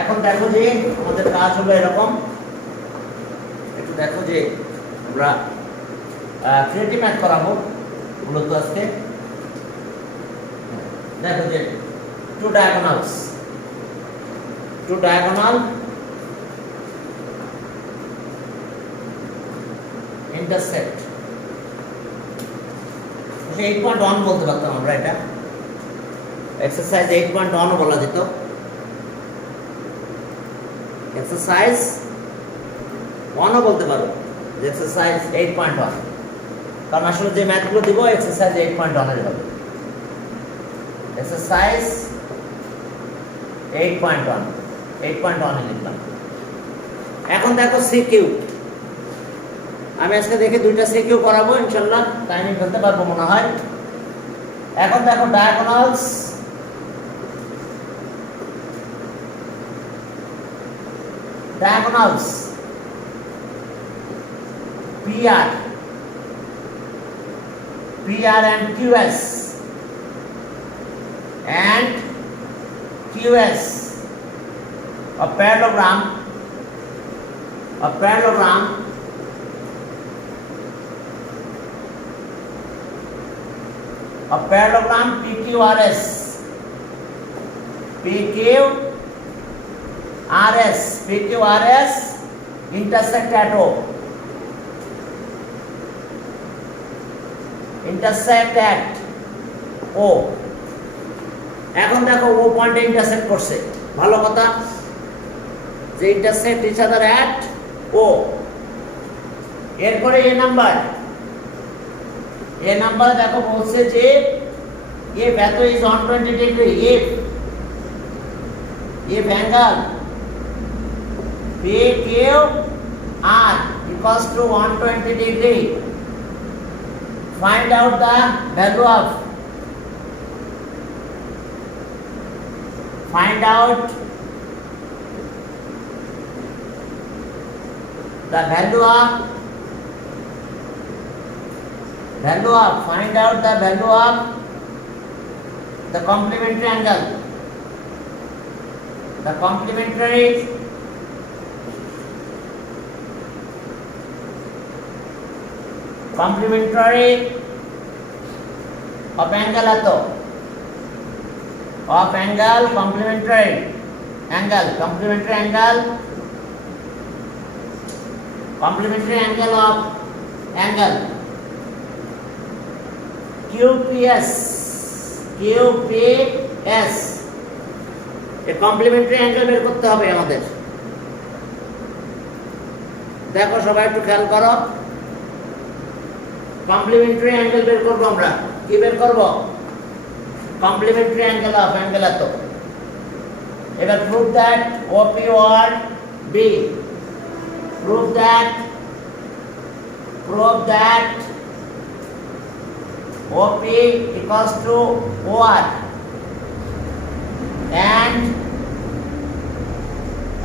এখন দেখো যে আমাদের কাজ হলো এরকম, একটু দেখো যে আমরা ক্রিয়েটিভ ম্যাথ করাবো মূলত আজকে। দেখো যে টু ডায়াগোনাল ইন্টারসেক্ট 8.1 বলতে পারতাম আমরা, এটা এক্সারসাইজ 8.1 ও বলা যেত। এক্সারসাইজ 1 ও বলতে পারো, যে এক্সারসাইজ 8.1, কারণ আসলে যে ম্যাথগুলো দিব এক্সারসাইজ 8.1 এর হবে। এক্সারসাইজ 8.1 এ লিখলাম। এখন দেখো সিকিউ, আমি আজকে দেখে দুইটা সিকিউ করাবো ইনশাআল্লাহ, টাইমিং ফেলতে পারবো মনে হয়। এখন দেখো diagonals PR and QS a parallelogram PQRS intersect at O. এখন দেখো ও পয়েন্টে ইন্টারসেক্ট করছে, ভালো কথা, যে ইন্টারসেক্ট ইচ আদার অ্যাট ও। এরপরে এ নাম্বার দেখো বলছে যে if value is 120 degree, if angle PQR equals to 120 degree, find out the value of the complementary angle, the complementary of angle ato, of angle complementary angle of angle QPS A complimentary angle বের করতে হবে আমাদের। দেখো সবাই একটু খেয়াল করো, complimentary angle বের করব আমরা। কি বের করব? কমপ্লিমেন্টারি অ্যাঙ্গেল অফ অ্যাঙ্গেল এত। এবার prove that OP OP equals to OR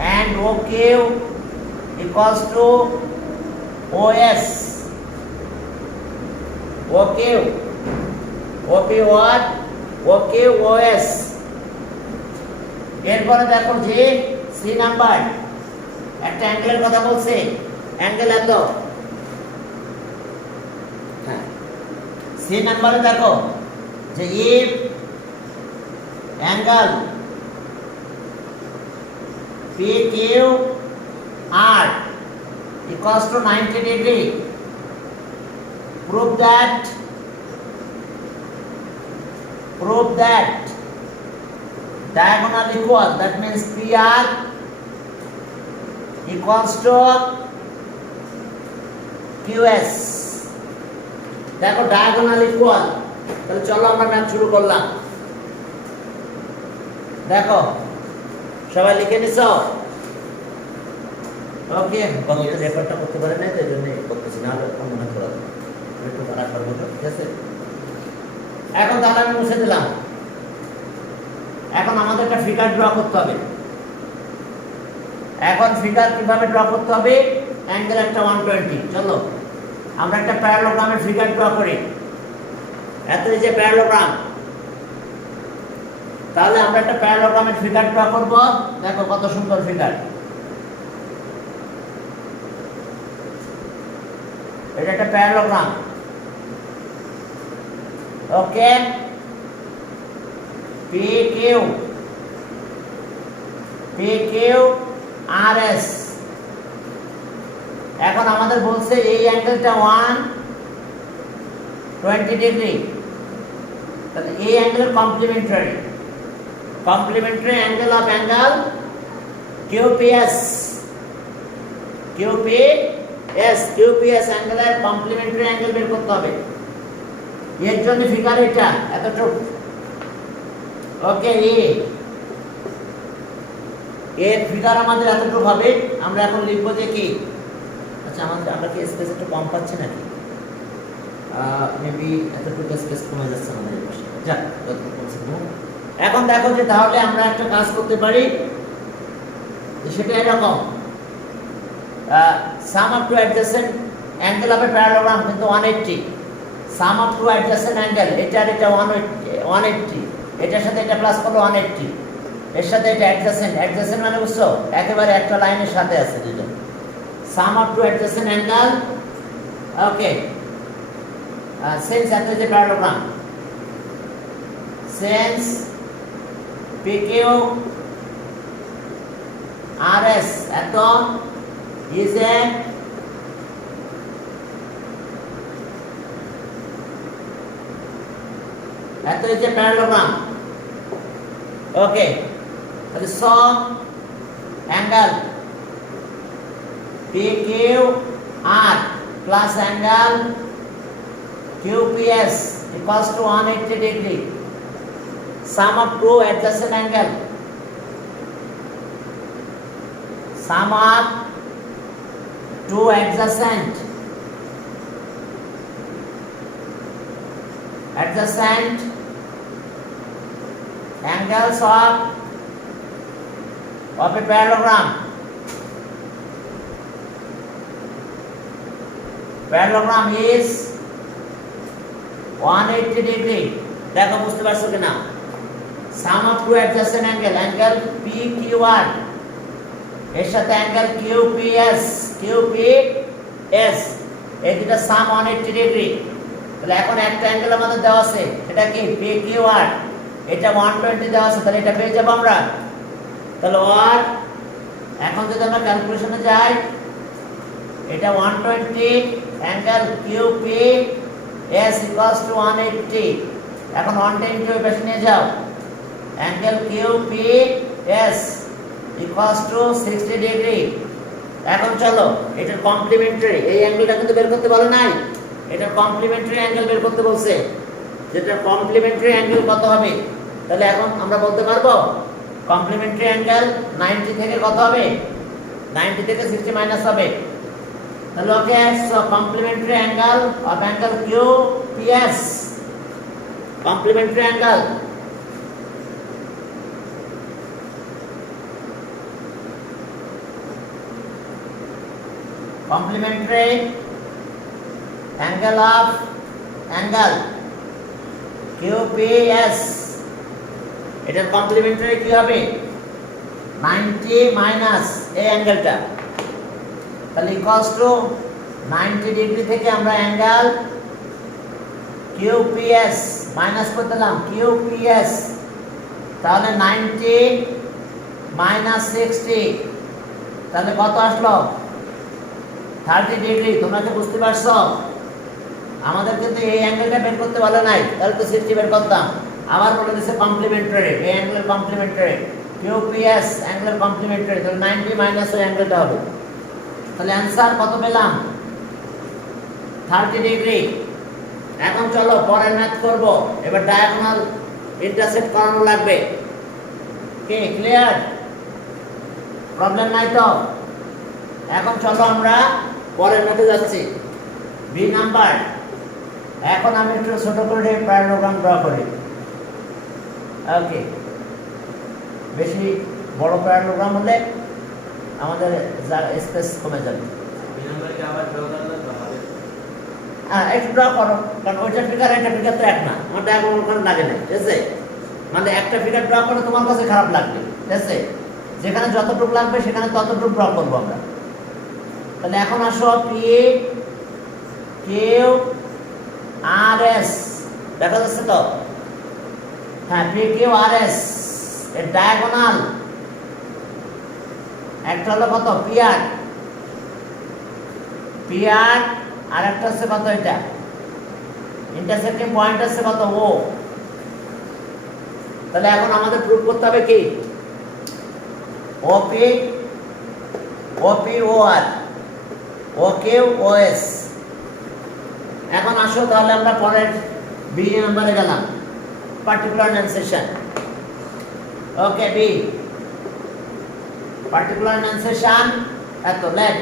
and OQ equals to OS. OP what? OQ OS. এরপরে দেখো যে সি নাম্বার একটা অ্যাঙ্গেলের কথা বলছে, অ্যাঙ্গেল এত। হ্যাঁ, সি নাম্বারে দেখো যে if angle PQR equals to 90 degree, prove that diagonal equal, that means PR equals to QS. দেখো ডায়াগোনাল ইকুয়াল, তাহলে চলো আমরা ম্যাথ শুরু করলাম। দেখো সবাই লিখে নিছো? ওকে, বাংলা রেকর্ডটা করতে পারে না, তাই জন্য করতেছি না, অন্য মনে করা একটু খারাপ করবো, ঠিক আছে? এখন তাহলে আমি মুছে দিলাম। এখন আমাদের একটা ফিগার ড্র করতে হবে। এখন ফিগার কিভাবে ড্র করতে হবে? অ্যাঙ্গেল একটা 120, চলো আমরা একটা প্যারালোগ্রামের ফিগার ড্র করি। এত এই যে প্যারালোগ্রাম, তাহলে আমরা একটা প্যারালোগ্রামের ফিগার ড্র করব। দেখো কত সুন্দর ফিগার, এটা একটা প্যারালোগ্রাম। ওকে, পি কিউ আর এস। এখন আমাদের বলছে এই অ্যাঙ্গেলটা 120 ডিগ্রি, তাহলে এই অ্যাঙ্গেলের complementary angle of angle QPS অ্যাঙ্গেলের কমপ্লিমেন্টারি অ্যাঙ্গেল বের করতে হবে। এর জন্য ফিগার এটা এতটুকু। ওকে, এর ফিগার আমাদের এতটুকু হবে। আমরা এখন লিখবো যে কি, আচ্ছা আমরা কি স্পেস একটু কম পাচ্ছি নাকি? মেবি এতটুকু স্পেস কমে যাচ্ছে আমাদের পাশে। যাক, এখন দেখো যে তাহলে আমরা একটা কাজ করতে পারি, সেটা এরকম, sum of two adjacent angle of a parallelogram কিন্তু 180। Sum of two adjacent angle, এটা 180, এটার সাথে এটা প্লাস করলে 180, এর সাথে এটা অ্যাডজেসেন্ট মানে বুঝছো, একেবারে একটা লাইনের সাথে আছে দুটো। Sum of two adjacent angle, okay, since এত যে প্যারালোগ্রাম, সিন্স PQ RS এত is a প্যারালোগ্রাম। ওকে, তাহলে sum angle PQR plus angle QPS equals to 180 degree. Sum of two adjacent angle. Sum of two adjacent angles of a parallelogram. Parallelogram is 180 degree. দেখো বুঝতে পারছো কিনা? Sum of two adjacent angle PQR এর সাথে angle QPS এই দুটো সাম 180 degree. তাহলে এখন একটা অ্যাঙ্গেল আমাদের দেওয়া আছে, এটা কি PQR, এটা 120 দেওয়া আছে, তাহলে এটা পেয়ে যাব আমরা। তাহলে আর এখন যদি আমরা ক্যালকুলেশনে যাই, এটা 120 অ্যাঙ্গেল QPS equals to 180। এখন 110 কে ওই পাশে নিয়ে যাও, angle QPS equals to 60 degree. এখন চলো এটার কমপ্লিমেন্টারি, এই অ্যাঙ্গেলটা কিন্তু বের করতে বলে নাই, এটার কমপ্লিমেন্টারি অ্যাঙ্গেল বের করতে বলছে, যেটা কমপ্লিমেন্টারি অ্যাঙ্গেল কত হবে। তাহলে এখন আমরা বলতে পারবো কমপ্লিমেন্টারি অ্যাঙ্গেল 90 থেকে কত হবে, 90 থেকে 60 মাইনাস হবে। তাহলে okay, so complementary angle of angle QPS, complementary angle complementary angle of angle QPS, এটার কমপ্লিমেন্টারি কি হবে, 90 মাইনাস এই অ্যাঙ্গেলটা, তাহলে ইকুয়ালস টু 90 ডিগ্রি থেকে আমরা অ্যাঙ্গেল QPS মাইনাস করে দিলাম QPS, তাহলে 90 মাইনাস 60, তাহলে কত আসলো 30 ডিগ্রি। তোমরা কি বুঝতে পারছো? আমাদের কিন্তু এই অ্যাঙ্গেলটা বের করতে বলে নাই, তাহলে তো 60 বের করতাম। আবার বলে দিয়েছে কমপ্লিমেন্টারি, এই অ্যাঙ্গেলের কমপ্লিমেন্টারি QPS অ্যাঙ্গেলের কমপ্লিমেন্টারি, তাহলে 90 মাইনাস ওই অ্যাঙ্গেলটা হবে। তাহলে অ্যান্সার কত পেলাম, 30 ডিগ্রি। এখন চলো পরের ম্যাথ করব। এবার ডায়াগোনাল ইন্টারসেক্ট করানো লাগবে। কি ক্লিয়ার? প্রবলেম নাই তো? এখন চলো আমরা পরের ম্যাথে যাচ্ছি, বি নাম্বার। এখন আমি একটু ছোট করে প্যারালোগ্রাম ড্র করি। ওকে, বেশি বড় প্যারালোগ্রাম হলে আমাদের স্পেস কমে যাবে। হ্যাঁ, একটু ড্র করো, কারণ ওইটা ফিগার এটা ফিগার তো এক না, আমার ডায়াগোনাল করে লাগে না, ঠিক আছে? মানে একটা ফিগার ড্র করে তোমার কাছে খারাপ লাগবে, ঠিক আছে? যেখানে যতটুকু লাগবে সেখানে ততটুকু ড্র করবো আমরা। তাহলে এখন আসো পি কিউ আর এস, দেখা যাচ্ছে তো? হ্যাঁ, পি কিউ আর এস এর ডায়াগোনাল একটা হলো কত? পি আর, পি আর, আর একটা হচ্ছে কত? এটা ইন্টারসেক্টিং পয়েন্ট আছে কত? ও। তাহলে এখন আমাদের প্রুফ করতে হবে কি? ওপি, ওপি ও আর, ও কিউ ও এস। এখন আসো তাহলে আমরা পরের বি নাম্বারে গেলাম, পার্টিকুলার ন্যান্সেশন। ওকে, বি পার্টিকুলার ন্যান্সেশন এত late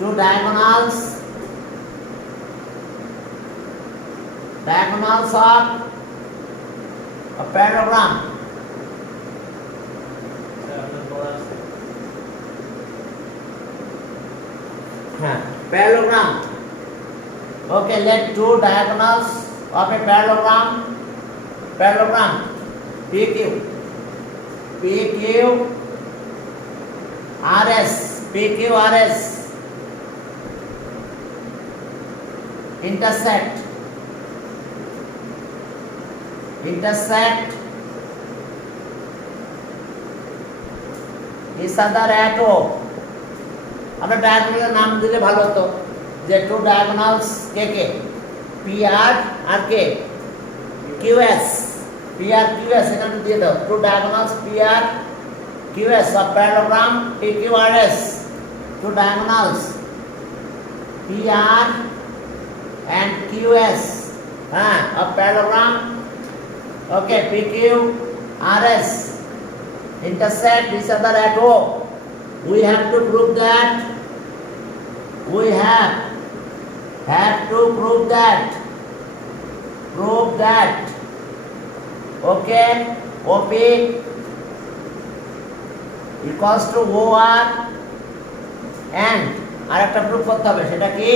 two diagonals of a parallelogram. Parallelogram. Okay, let two diagonals of a parallelogram PQ RS intersect each other at O. আমরা ডায়াগোনালের নাম দিলে ভালো হতো, যে টু ডায়াগোনালস কে কে, পি আর আর কে, Q S, P R Q S, এখানে দিয়ে দাও two diagonals P R Q S of parallelogram P Q R S, two diagonals P R and QS of parallelogram. Okay, PQ RS intersect each other at O. We have to prove that. We have to prove that. Okay, OP equals to OR and আরেকটা proof করতে হবে, সেটা কি?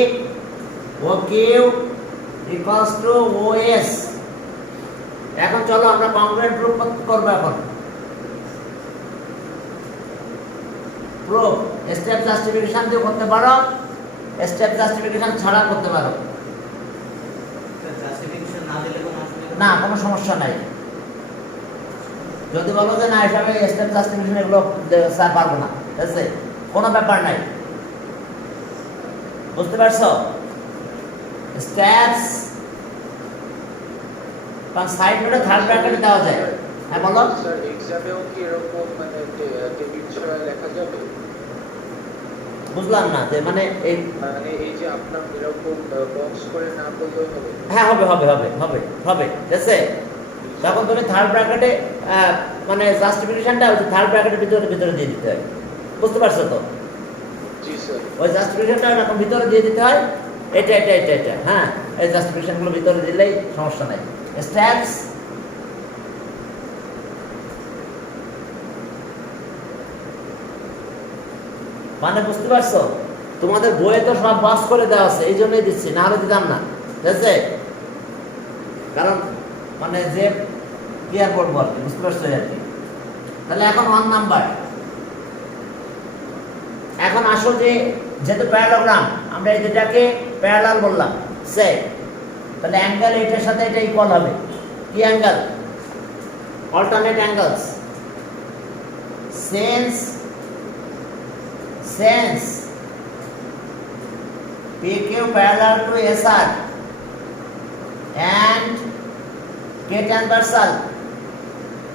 OQ equals to OS. এখন চলো আমরা concrete proof করব। এখন প্রুফ স্টেপ জাস্টিফিকেশন দিয়ে করতে পারো, স্টেপ জাস্টিফিকেশন ছাড়া করতে পারো। জাস্টিফিকেশন না দিলে না, কোনো সমস্যা নাই। যদি বলো যে না হিসাবে স্টেপ জাস্টিফিকেশন এগুলো স্যার পারবো না, ঠিক আছে, কোনো ব্যাপার নাই। বুঝতে পারছো? স্টেপস কারণ সাইড নোটে থার্ড ব্র্যাকেটে দেওয়া যায়। হ্যাঁ বলো স্যার, এক্সামেও কি এরকম মানে টেবিল ছড়া লেখা যাবে? বুঝলাম না যে মানে এই যে আপনার এরকম বক্স করে না বললেও হবে? হ্যাঁ, হবে ঠিক আছে। তখন তুমি থার্ড ব্র্যাকেটে মানে জাস্টিফিকেশনটা ওই থার্ড ব্র্যাকেটের ভিতরে দিয়ে দিতে হয়। বুঝতে পারছো তো? জি স্যার। ওই জাস্টিফিকেশনটা এরকম ভিতরে দিয়ে দিতে হয়। এটা হ্যাঁ, এই জাস্টিফিকেশনগুলো ভিতরে দিলেই সমস্যা নাই। স্টেপস মানে বুঝতে পারছো? তোমাদের বইয়ে তো সব বাস করে দেওয়া আছে, এই জন্যই দিচ্ছি, না হলে দিতাম না, ঠিক আছে? কারণ মানে যে কি আর করবো আর কি, বুঝতে পারছো আর কি। তাহলে এখন 1 নাম্বার। এখন আসো যে যেহেতু প্যারালোগ্রাম, আমরা এই দুটাকে প্যারালাল বললাম, সে তাহলে অ্যাঙ্গেল এটার সাথে এটা ইকুয়াল হবে। কি angle? Alternate angles. since PQ parallel to SR and K transversal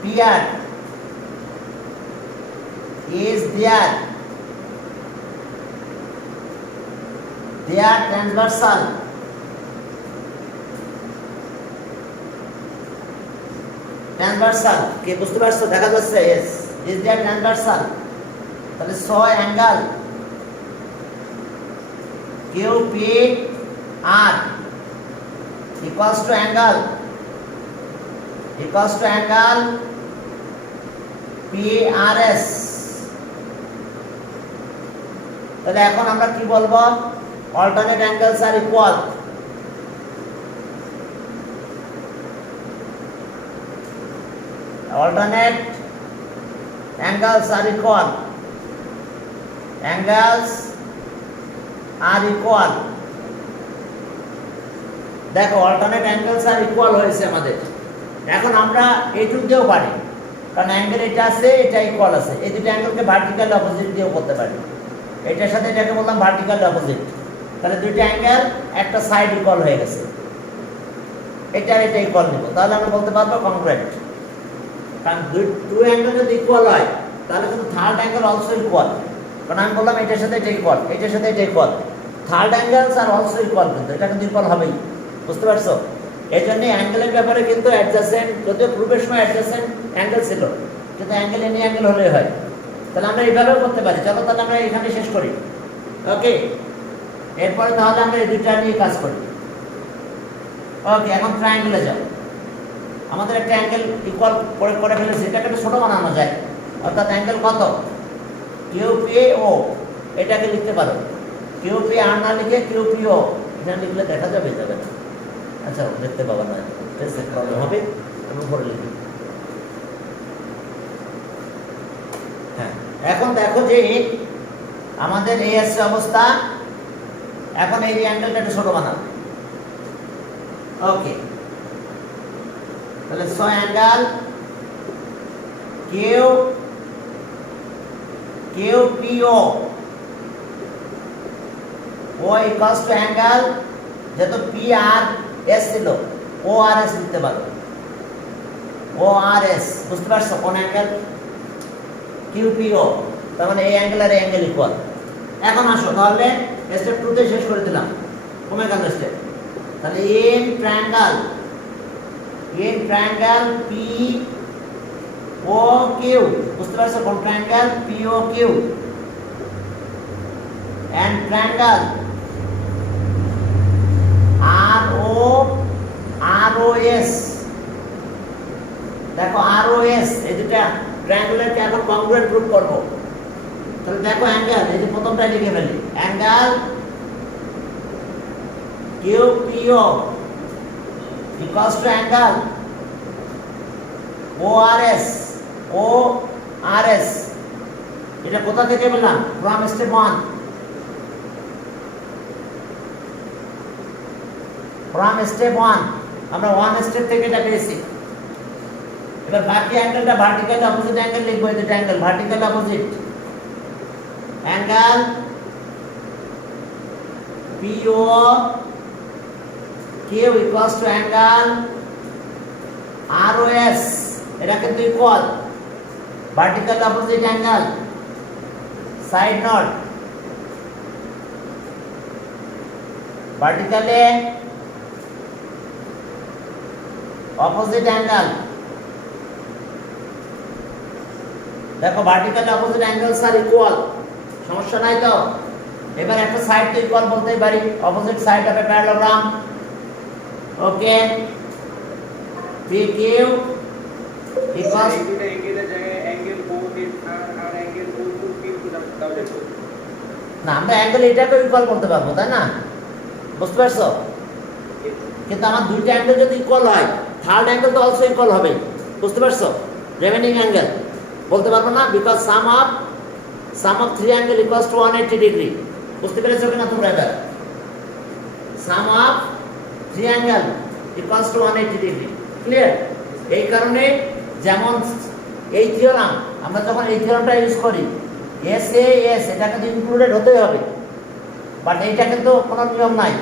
PR is their transversal কি বুঝতে পারছো? দেখা যাচ্ছে yes is their transversal। তাহলে so angle QPR equals to angle PRS তাহলে এখন আমরা কি বলবো? Alternate angles are equal. Alternate angles are equal. Angles are equal. দেখো অল্টারনেট অ্যাঙ্গেলস আর ইকুয়াল হয়েছে আমাদের। এখন আমরা এইটুক দিয়েও পারি, কারণ অ্যাঙ্গেল এটা আছে, এটা ইকুয়াল আছে। এই দুটো অ্যাঙ্গেলকে ভার্টিক্যাল অপোজিট দিয়েও করতে পারি। এটার সাথে এটাকে বললাম ভার্টিক্যাল অপোজিট, তাহলে দুইটা অ্যাঙ্গেল একটা সাইড ইকুয়াল হয়ে গেছে। এটা আর এটা ইকুয়াল নিব, তাহলে আমরা বলতে পারবো কংগ্রেট। কারণ টু অ্যাঙ্গেল যদি ইকুয়াল হয় তাহলে কিন্তু থার্ড অ্যাঙ্গেল অলসো ইকুয়াল। কারণ আমি বললাম এটার সাথে এটা ইকুয়াল, এটার সাথে এটা equal, third angles are also equal, কিন্তু এটা কিন্তু ইকুয়াল হবেই। বুঝতে পারছো? এই জন্য অ্যাঙ্গেলের ব্যাপারে কিন্তু অ্যাডজাসেন্ট, যদিও পূর্বের সময় অ্যাডজাসেন্ট অ্যাঙ্গেল ছিল, কিন্তু অ্যাঙ্গেল এনি অ্যাঙ্গেল হলেই হয়। তাহলে আমরা এইভাবেও করতে পারি। চলো তাহলে আমরা এখানে শেষ করি। ওকে, এরপরে তাহলে আমরা এই দুইটা নিয়ে কাজ করি। ওকে, এখন ট্রায়াঙ্গেলে যাও। আমাদের একটা অ্যাঙ্গেল ইকুয়াল করে ফেলেছি, এটাকে একটু ছোটো বানানো যায়। অর্থাৎ অ্যাঙ্গেল কত? কিউপিও, এটাকে লিখতে পারো। কিউপি আর না লিখে কিউপিও এখানে লিখলে দেখা যাবে, যাবে না। আচ্ছা, দেখতে পাবো না, প্রবলেম হবে। আমি উপরে লিখি। হ্যাঁ, এখন দেখো যে আমাদের এই আছে অবস্থা। এখন এই অ্যাঙ্গেলটা একটু ছোট বানাবো। ওকে, তাহলে সো অ্যাঙ্গেল কিউ কিউপিও ও ইকুয়ালস টু অ্যাঙ্গেল, যেহেতু পি আর এস ছিল, ও আর এস লিখতে পারো। ও আর এস, বুঝতে পারছো? কোন অ্যাঙ্গেল? কিউপিও, তার মানে এই অ্যাঙ্গেল আর এই অ্যাঙ্গেল ইকুয়াল। এখন আসো তাহলে স্টেপ 2 তে শেষ করে দিলাম। কমে গেল স্টেপ। তাহলে in triangle P O Q, বুঝতে পারছো? কোন triangle? P O Q and triangle ROS। দেখো ROS, এই দুটা ট্রায়াঙ্গেলকে এখন কংগ্রুয়েন্ট গ্রুপ করব। তাহলে দেখো অ্যাঙ্গেল, এই যে প্রথমটা লিখে ফেলি, angle QPO equals to angle ORS। এটা কোথা থেকে পেলাম? From step 1। ফ্রম স্টেপ 1 আমরা 1 স্টেপ থেকে এটা পেয়েছি। এবার বাকি অ্যাঙ্গেলটা ভার্টিক্যাল অপোজিট অ্যাঙ্গেল লিখবো। এই দুটো angle vertical opposite. Angle PO Q equals to angle ROS। এটা কিন্তু equal, vertical opposite angle, side not. ভার্টিক্যালে অপোজিট অ্যাঙ্গেল। দেখো vertically opposite angles are equal, সমস্যা নাই তো? এবার একটা সাইড তো ইকুয়াল বলতেই পারি, opposite side of a parallelogram. Okay, PQ equals, না আমরা অ্যাঙ্গেল এটাকে ইকুয়াল করতে পারবো, তাই না? বুঝতে পারছো? কিন্তু আমার দুইটা অ্যাঙ্গেল যদি ইকুয়াল হয়, থার্ড অ্যাঙ্গেল তো অলসো ইকুয়াল হবে। বুঝতে পারছো? রিমেইনিং অ্যাঙ্গেল বলতে পারবো না, because sum of three angle equals to 180 degree. বুঝতে পেরেছো কিনা তোমরা? এবার sum of three angle equals to 180 degree. Clear? এই কারণে যেমন এই থিওরাম, আমরা যখন এই থিওরামটা ইউজ করি, SAS এটা কিন্তু ইনক্লুডেড হতেই হবে, বাট এইটা কিন্তু কোনো নিয়ম নাই।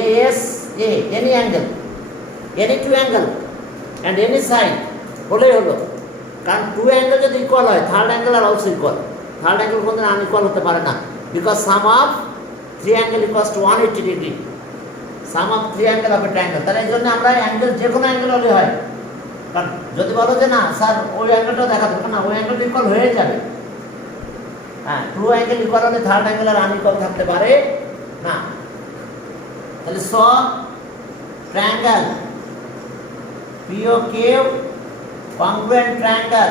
ASA any angle, any to angle and any side বলেই হলো। কারণ টু অ্যাঙ্গেল যদি ইকুয়াল হয়, third angle are also equal. Third angle কোনদিন আনইকুয়াল হতে পারে না, because sum of three angle equals to 180 degree. Sum of three angle of a triangle. তাহলে এই জন্য আমরা অ্যাঙ্গেল যে কোনো অ্যাঙ্গেল হলে হয়। কারণ যদি বলো যে না স্যার ওই অ্যাঙ্গেলটাও দেখা যাবে না, ওই অ্যাঙ্গেলটা ইকুয়াল হয়ে যাবে। হ্যাঁ, টু অ্যাঙ্গেল ইকুয়াল হলে থার্ড অ্যাঙ্গেল আর আনইকুয়াল থাকতে পারে না। তাহলে স ট্রায়াঙ্গেল POQ কংগ্রুয়েন্ট ট্রায়াঙ্গেল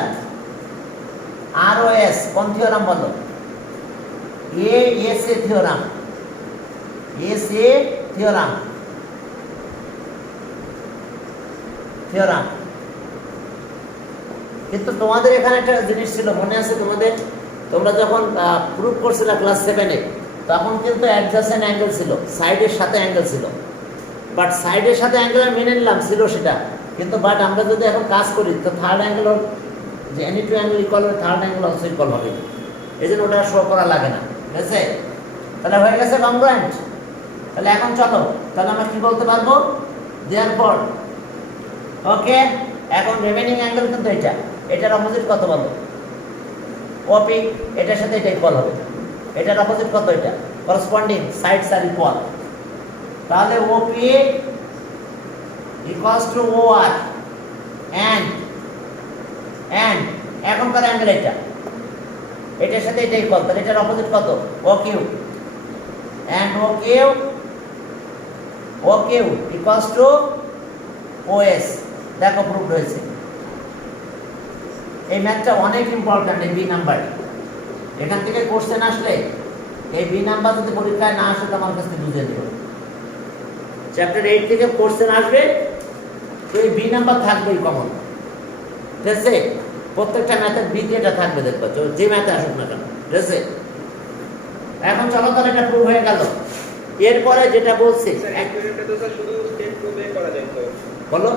ROS কোন থিওরাম বলো? ASA theorem, ASA theorem, theorem। কিন্তু তোমাদের এখানে একটা জিনিস ছিল, মনে আছে তোমাদের? তোমরা যখন প্রুফ করছিলে ক্লাস 7-এ, তখন কিন্তু অ্যাডজাসেন্ট অ্যাঙ্গেল ছিল, সাইডের সাথে অ্যাঙ্গেল ছিল। বাট সাইডের সাথে অ্যাঙ্গেল মেনে নিলাম ছিল সেটা, কিন্তু বাট আমরা যদি এখন কাজ করি তো থার্ড অ্যাঙ্গেল, যে এনি টু অ্যাঙ্গেল ইকুয়াল হবে, থার্ড অ্যাঙ্গেল অলসো ইকুয়াল হবে। এই জন্য ওটা শো করা লাগে না, ঠিক আছে? তাহলে হয়ে গেছে কংগ্রুয়েন্ট। তাহলে এখন চলো, তাহলে আমরা কি বলতে পারবো? দেয়ারফর, ওকে। এখন রিমেইনিং অ্যাঙ্গেল কিন্তু এটা, এটার অপোজিট কত বলো? ওপি, এটার সাথে এটা ইকুয়াল হবে। এটার অপোজিট কত? এটা করসপন্ডিং সাইডস আর ইকুয়াল। তাহলে OP equals to OR and এখনকার অ্যাঙ্গেল এটা, এটার সাথে এটা ইকুয়াল। তাহলে এটার অপোজিট কত? O Q and O Q equals to OS. দেখো প্রুফ হয়েছে। এই ম্যাথটা অনেক ইম্পর্ট্যান্ট, এই বি নাম্বার। এখান থেকে কোশ্চেন আসলে এই বি নাম্বার যদি পরীক্ষায় না আসে, তোমার কাছ থেকে বুঝে নিও। চ্যাপ্টার 8 থেকে কোশ্চেন আসবে, তো এই বি নাম্বার থাকবেই কমন, ঠিক আছে? প্রত্যেকটা ম্যাথের বি দিয়ে এটা থাকবে, দেখবা যে ম্যাথে আসুক না কেন, ঠিক আছে? এখন চলো, তাহলে এটা প্রুভ হয়ে গেল। এরপরে যেটা বলছি, স্যার এই থিওরিটা তো স্যার শুধু স্টেপ 2 তে করা যায় তো। বলো।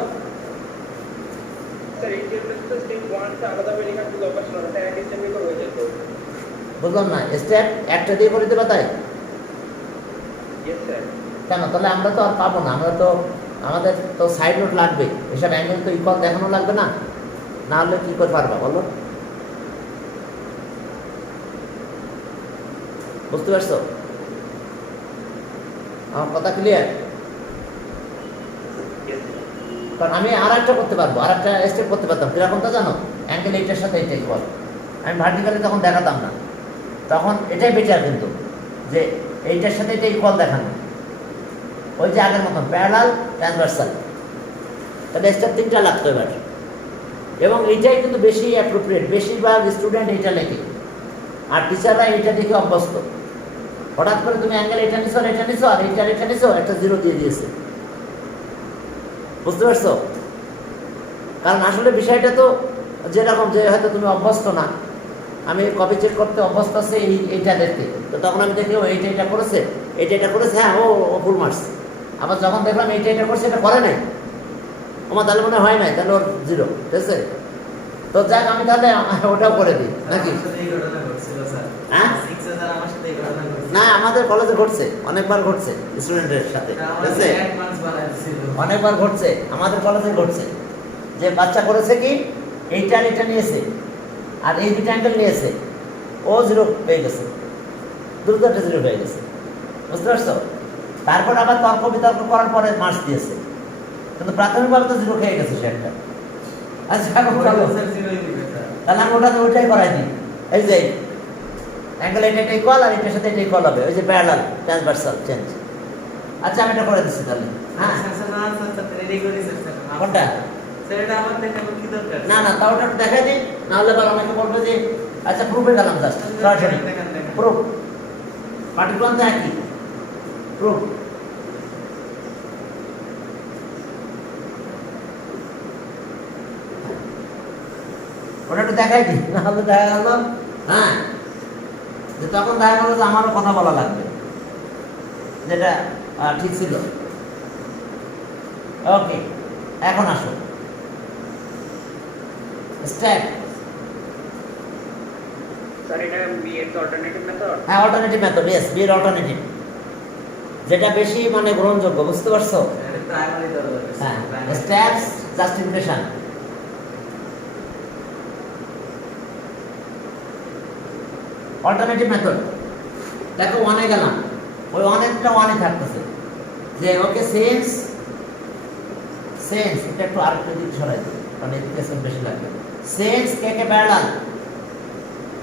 স্যার এই থিওরিটা তো স্টেপ 1 টা আলাদা করে লেখা খুব অপশন আছে, এক স্টেপে করে হয়ে যায় তো। বুঝলাম না, স্টেপ একটা দিয়ে করে দেবা তাই? Yes sir. কেন? তাহলে আমরা তো আর পাবো না, আমরা তো, আমাদের তো সাইড নোট লাগবে, এসব অ্যাঙ্গেল তো ইকুয়াল দেখানো লাগবে না, না হলে কি করে পারবা বলো? বুঝতে পারছো আমার কথা? ক্লিয়ার? কারণ আমি আর একটা করতে পারবো, আর একটা স্টেপ করতে পারতাম, কিরকম তা জানো? অ্যাঙ্গেল এইটার সাথে এইটা ইকুয়াল। আমি ভার্টিক্যালি তখন দেখাতাম না, তখন এটাই বেটার কিন্তু, যে এইটার সাথে এটা ইকুয়াল দেখানো, ওই যে আগের মতন প্যারালাল ট্রান্সভার্সাল। তাহলে স্টেপ 3টা লাগতো এবার, এবং এইটাই কিন্তু বেশি অ্যাপ্রোপ্রিয়েট। বেশিরভাগ স্টুডেন্ট এইটা লেখে, আর টিচাররা এইটা দেখে অভ্যস্ত। হঠাৎ করে তুমি অ্যাঙ্গেল এটা নিছো আর এটা নিছো আর এটা নিছো, একটা 0 দিয়ে দিয়েছে। বুঝতে পারছো? কারণ আসলে বিষয়টা তো যেরকম, যে হয়তো তুমি অভ্যস্ত না, আমি কপি চেক করতে অভ্যস্ত আছে এইটা দেখতে, তো তখন আমি দেখি ও এটা করেছে, এটা করেছে, হ্যাঁ ও ফুল মার্কস। আবার যখন দেখলাম এটা করছে, এটা করে নাই, আমার তাহলে মনে হয় নাই, তাহলে ওর 0, ঠিক আছে? তো যাক, আমি তাহলে ওটাও করে দিই নাকি? হ্যাঁ, না আমাদের কলেজে ঘটছে, অনেকবার ঘটছে স্টুডেন্টের সাথে, ঠিক আছে? অনেকবার ঘটছে, আমাদের কলেজে ঘটছে, যে বাচ্চা করেছে কি এইটা নিয়েছে আর এই দুটো অ্যাঙ্গেল নিয়েছে, ও 0 পেয়ে গেছে, দ্রুত একটা 0 পেয়ে গেছে। বুঝতে পারছো? তারপর আবার তর্ক বিতর্ক করার পরে মার্কস দিয়েছে, কিন্তু প্রাথমিকভাবে তো 0 খেয়ে গেছে সে একটা। আচ্ছা, তাহলে আমি ওইটাই করাই দিই। এই যে অ্যাঙ্গেল এটা ইকুয়াল আর এটার সাথে এটা ইকুয়াল হবে, ওই যে প্যারালাল ট্রান্সভার্সাল চেঞ্জ। আচ্ছা, আমি এটা করে দিচ্ছি তাহলে। হ্যাঁ, কোনটা? না না, তাও ওটা দেখাই দিই, না হলে আবার আমাকে বলবে যে আচ্ছা প্রুফে গেলাম, জাস্ট সরাসরি প্রুফ। পাটিগণ তো একই প্রুফ। ওটা একটু দেখাই দিই, না হলে দেখা গেল হ্যাঁ, যে তখন দেখা গেল যে আমারও কথা বলা লাগবে, যেটা ঠিক ছিল। ওকে, এখন আসো স্টেপ। স্যার এটা বি এর অল্টারনেটিভ মেথড। হ্যাঁ, অল্টারনেটিভ মেথড, ইয়েস, বি এর অল্টারনেটিভ, যেটা বেশি মানে গ্রহণযোগ্য। বুঝতে পারছো? হ্যাঁ, স্টেপস জাস্টিফিকেশন। অল্টারনেটিভ মেথড দেখো, 1-এ গেলাম, ওই অনেকটা 1-এ থাকতেছে, যে ওকে সেন্স এটা একটু আরেকটু দিক সরাই দিই, কারণ এদিকে বেশি লাগবে। সেন্স কে parallel,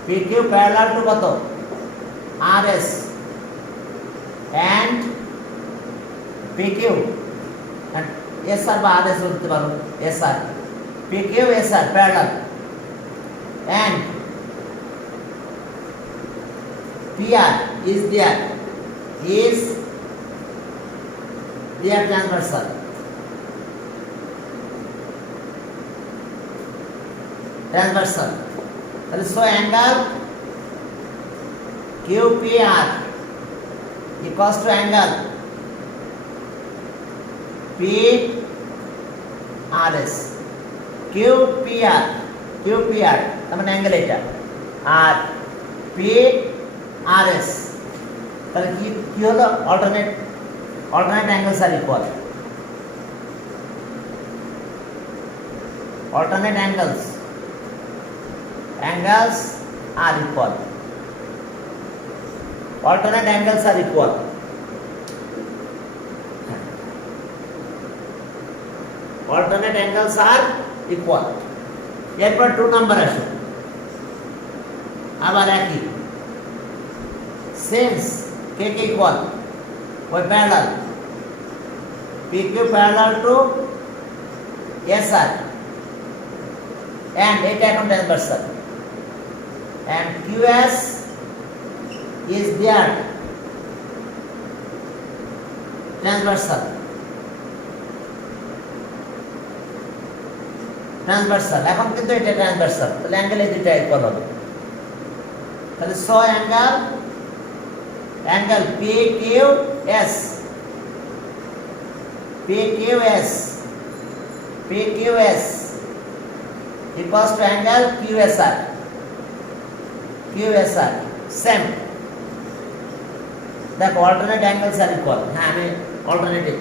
P Q parallel to কত? RS and PQ and SR বা RS বলতে পারো, SR PQ SR parallel and PR is there transversal. Transversal. তাহলে so angle QPR equals to angle PRS. QPR তার মানে অ্যাঙ্গেল এটা, আর PRS তাহলে কি হলো, alternate angles are equal. alternate angles are equal. Alternate angles are equal. Alternate angles are equal. এরপর 2 number আসে, আবার একই since k equal ওই parallel PQ parallel to SR and এটা এখন transversal and QS is there transversal. এখন কিন্তু এটা ট্রান্সভার্সাল, তাহলে অ্যাঙ্গেল এই দুটো ইকুয়াল হবে। তাহলে so angle PQS equals to angle QSR same. দেখো alternate angles are equal. হ্যাঁ আমি alternative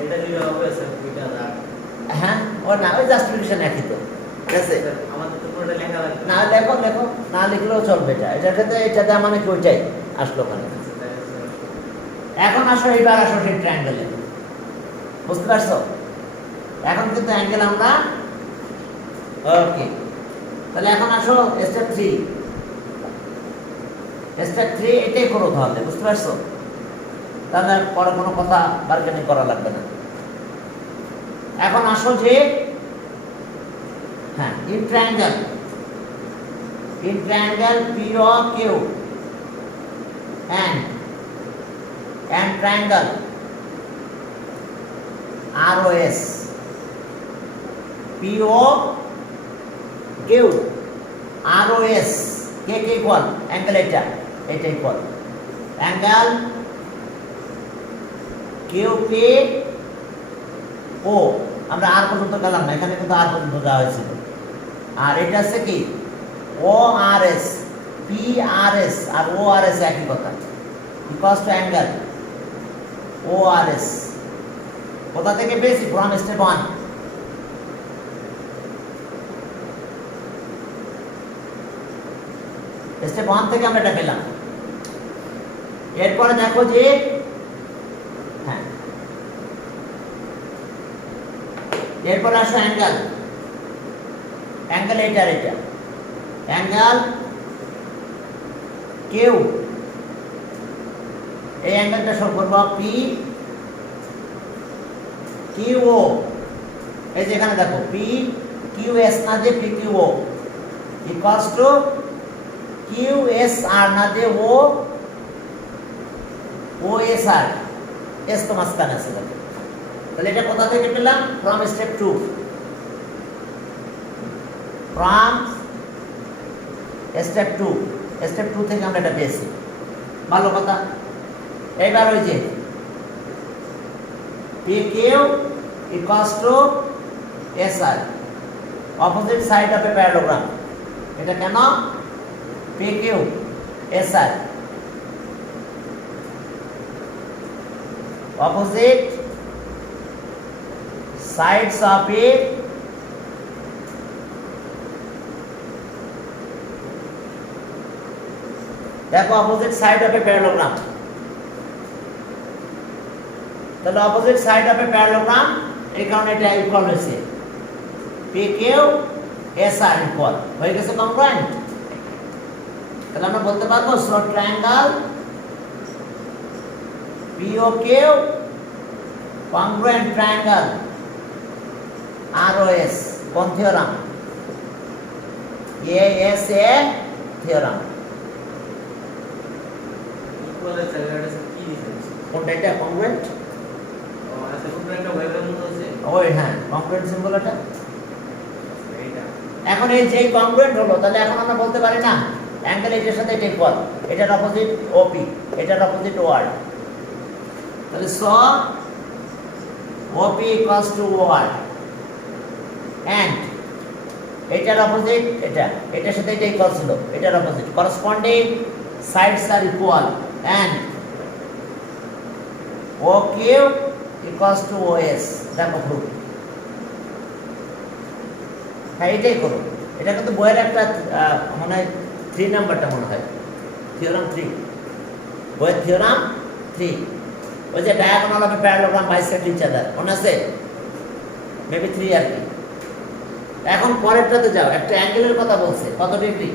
এটা দিলে হবে স্যার দুইটা না। হ্যাঁ ও না, ওই জাস্টিফিকেশন একই তো, ঠিক আছে। আমাদের তো পুরোটা লেখা লাগবে না লেখো না লিখলেও চলবে, এটার ক্ষেত্রে এটাতে মানে কি ওইটাই আসলো ওখানে। এখন আসো এইবার আসো সেই ট্রায়াঙ্গেলে, বুঝতে পারছো? এখন কিন্তু অ্যাঙ্গেল আমরা ওকে। তাহলে এখন আসো স্টেপ 3 এটাই করো তাহলে, বুঝতে পারছো? তাহলে পরে কোনো কথা বার্গেনিং করা লাগবে না। এখন আসো যে হ্যাঁ in triangle POQ and triangle ROS POQ ROS k equal angle এটা equal angle QPO আমরা আর পর্যন্ত গেলাম না, এখানে কিন্তু আর পর্যন্ত যাওয়া হয়েছিল। আর এটা আছে কি ORS PRS আর ORS একই কথা, equals to angle ORS কোথা থেকে পেয়েছি? From step 1। স্টেপ 1 থেকে আমরা এটা পেলাম। এরপরে দেখো যে হ্যাঁ এরপরে আসো অ্যাঙ্গেল এটা অ্যাঙ্গেল কিউ, এই অ্যাঙ্গেলটা সব করবো PQO। এই যে এখানে দেখো PQS না যে PQO equals to QSR না যে OSR, এস তো মাঝখানে আছে। তাহলে এটা কোথা থেকে পেলাম? From step 2। স্টেপ 2 থেকে আমরা এটা পেয়েছি, ভালো কথা। এইবার ওই যে PQ equals to SR opposite side of a parallelogram. এটা কেন? PQ SR opposite sides of a দেখো opposite side of a parallelogram, তাহলে opposite side of a parallelogram এই কারণে এটা ইকুয়াল হয়েছে PQ SR ইকুয়াল হয়ে গেছে কংগ্রুয়েন্ট। তাহলে আমরা বলতে পারবো so triangle POQ congruent triangle ROS কোন থিওরাম? ASA theorem. বলে স্যার এটা কি দিছেন কোনটা এটা কংগ্রুয়েন্ট ও আচ্ছা কোন একটা ওয়েভের মতো আছে ওই হ্যাঁ কংগ্রুয়েন্ট সিম্বল এটা এইটা এখন এই যে কংগ্রুয়েন্ট হলো তাহলে এখন আমরা বলতে পারি না অ্যাঙ্গেল এটার সাথে এটা ইকুয়াল এটার অপোজিট ওপি এটার অপোজিট ওয়ার তাহলে স O P equals to O R and এটার অপোজিট এটা এটার সাথে এটা ইকুয়াল ছিল এটার opposite corresponding sides are equal and O Q equals to OS দেখো প্রুফ হ্যাঁ এটাই করো এটা কিন্তু বইয়ের একটা মনে হয় 3 নাম্বারটা মনে হয় থিওরাম 3 বইয়ের থিওরাম 3 ওই যে diagonal of parallelogram bisect each other মনে আছে মেবি 3 আর কি এখন পরেরটাতে যাও একটা অ্যাঙ্গেলের কথা বলছে কত ডিগ্রি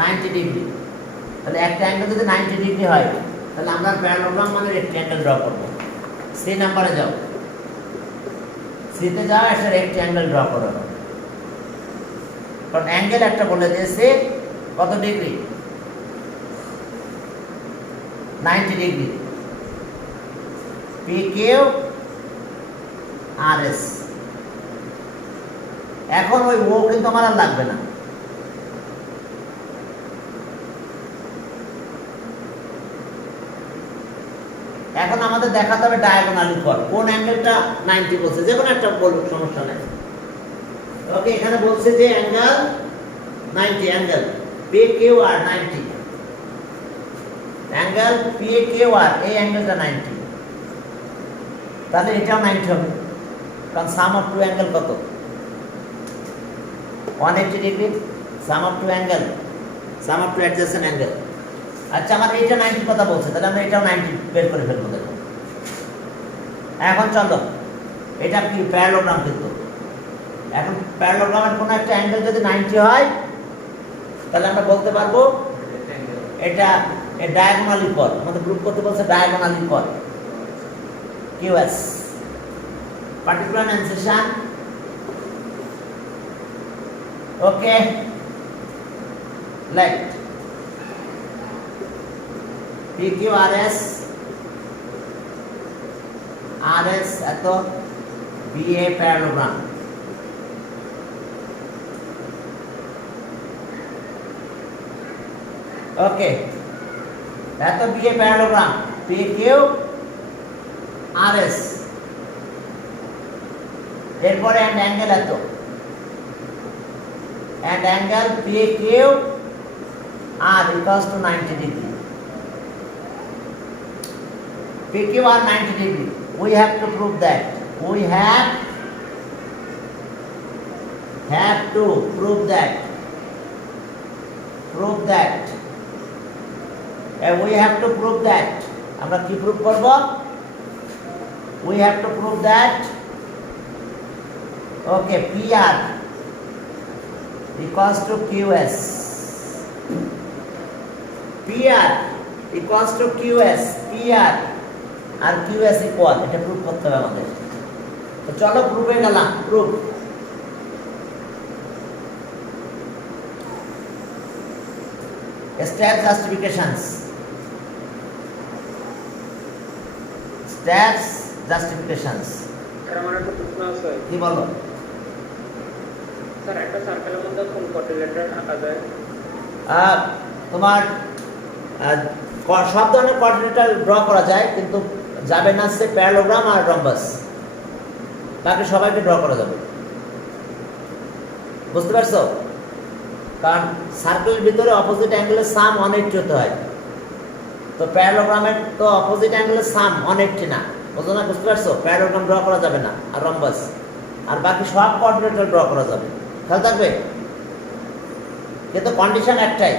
90 ডিগ্রি তাহলে একটা অ্যাঙ্গেল যদি 90 ডিগ্রি হয় তাহলে আমরা প্যারালোগ্রাম মানে রেক্ট্যাঙ্গেল ড্র করব সি নাম্বারে যাও সিতে যাও একটা রেক্ট্যাঙ্গেল ড্র করো কারণ অ্যাঙ্গেল একটা বলে দিয়েছে কত ডিগ্রি 90 ডিগ্রি পি কিউ আর এস এখন ওই ও কিন্তু আমার আর লাগবে না এখন আমাদের দেখাতে হবে ডায়াগোনালি কর কোন অ্যাঙ্গেলটা 90 বলছে যে কোনো একটা বলুক সমস্যা নেই ওকে এখানে বলছে যে অ্যাঙ্গেল 90 অ্যাঙ্গেল পি কিউ আর 90 অ্যাঙ্গেল পি কিউ আর এই অ্যাঙ্গেলটা 90 তাহলে এটাও 90 হবে কারণ সাম অফ টু অ্যাঙ্গেল কত 180 degree sum of two angle sum of two adjacent angle আচ্ছা আমার এটা 90 কথা বলছে তাহলে আমরা এটাও 90 বের করে ফেলবো দেখো এখন চলো এটা কি প্যারালোগ্রাম কিন্তু এখন প্যারালোগ্রামের কোনো একটা অ্যাঙ্গেল যদি 90 হয় তাহলে আমরা বলতে পারবো এটা ডায়াগোনাল ইকুয়াল আমাদের গ্রুপ করতে বলছে ডায়াগোনাল ইকুয়াল কিউএস পার্টিকুলার এনসেশন ওকে লাইক PQRS RS এত BA প্যারালোগ্রাম ওকে এত BA প্যারালোগ্রাম PQRS এরপরে এন্ড অ্যাঙ্গেল এত and angle PQR equals to 90 degree PQR 90 degree. We have to prove that. We have to prove that. Prove that. And we have to prove that. আমরা কি prove করব? We have to prove that. Okay, PR equals to QS. PR equals to QS. PR আর Q S equal এটা proof করতে হবে আমাদের তো চলো প্রুফে গেলাম প্রুফ স্টেপ জাস্টিফিকেশনস স্যার আমার একটা প্রশ্ন আছে কি বলো স্যার একটা সার্কেলের মধ্যে কোন কোঅর্ডিনেটর আঁকা যায় তোমার সব ধরনের কোঅর্ডিনেটর ড্র করা যায় কিন্তু যাবে না সে প্যারালোগ্রাম আর রম্বাস বাকি সবাইকে ড্র করা যাবে বুঝতে পারছো কারণ সার্কেলের ভিতরে অপোজিট অ্যাঙ্গেলের সাম 180 হতে হয় তো প্যারালোগ্রামের তো অপোজিট অ্যাঙ্গেলের সাম 180 না বুঝো না বুঝতে পারছো প্যারালোগ্রাম ড্র করা যাবে না আর রম্বাস আর বাকি সব কোঅর্ডিনেটর ড্র করা যাবে খেয়াল থাকবে কিন্তু কন্ডিশন একটাই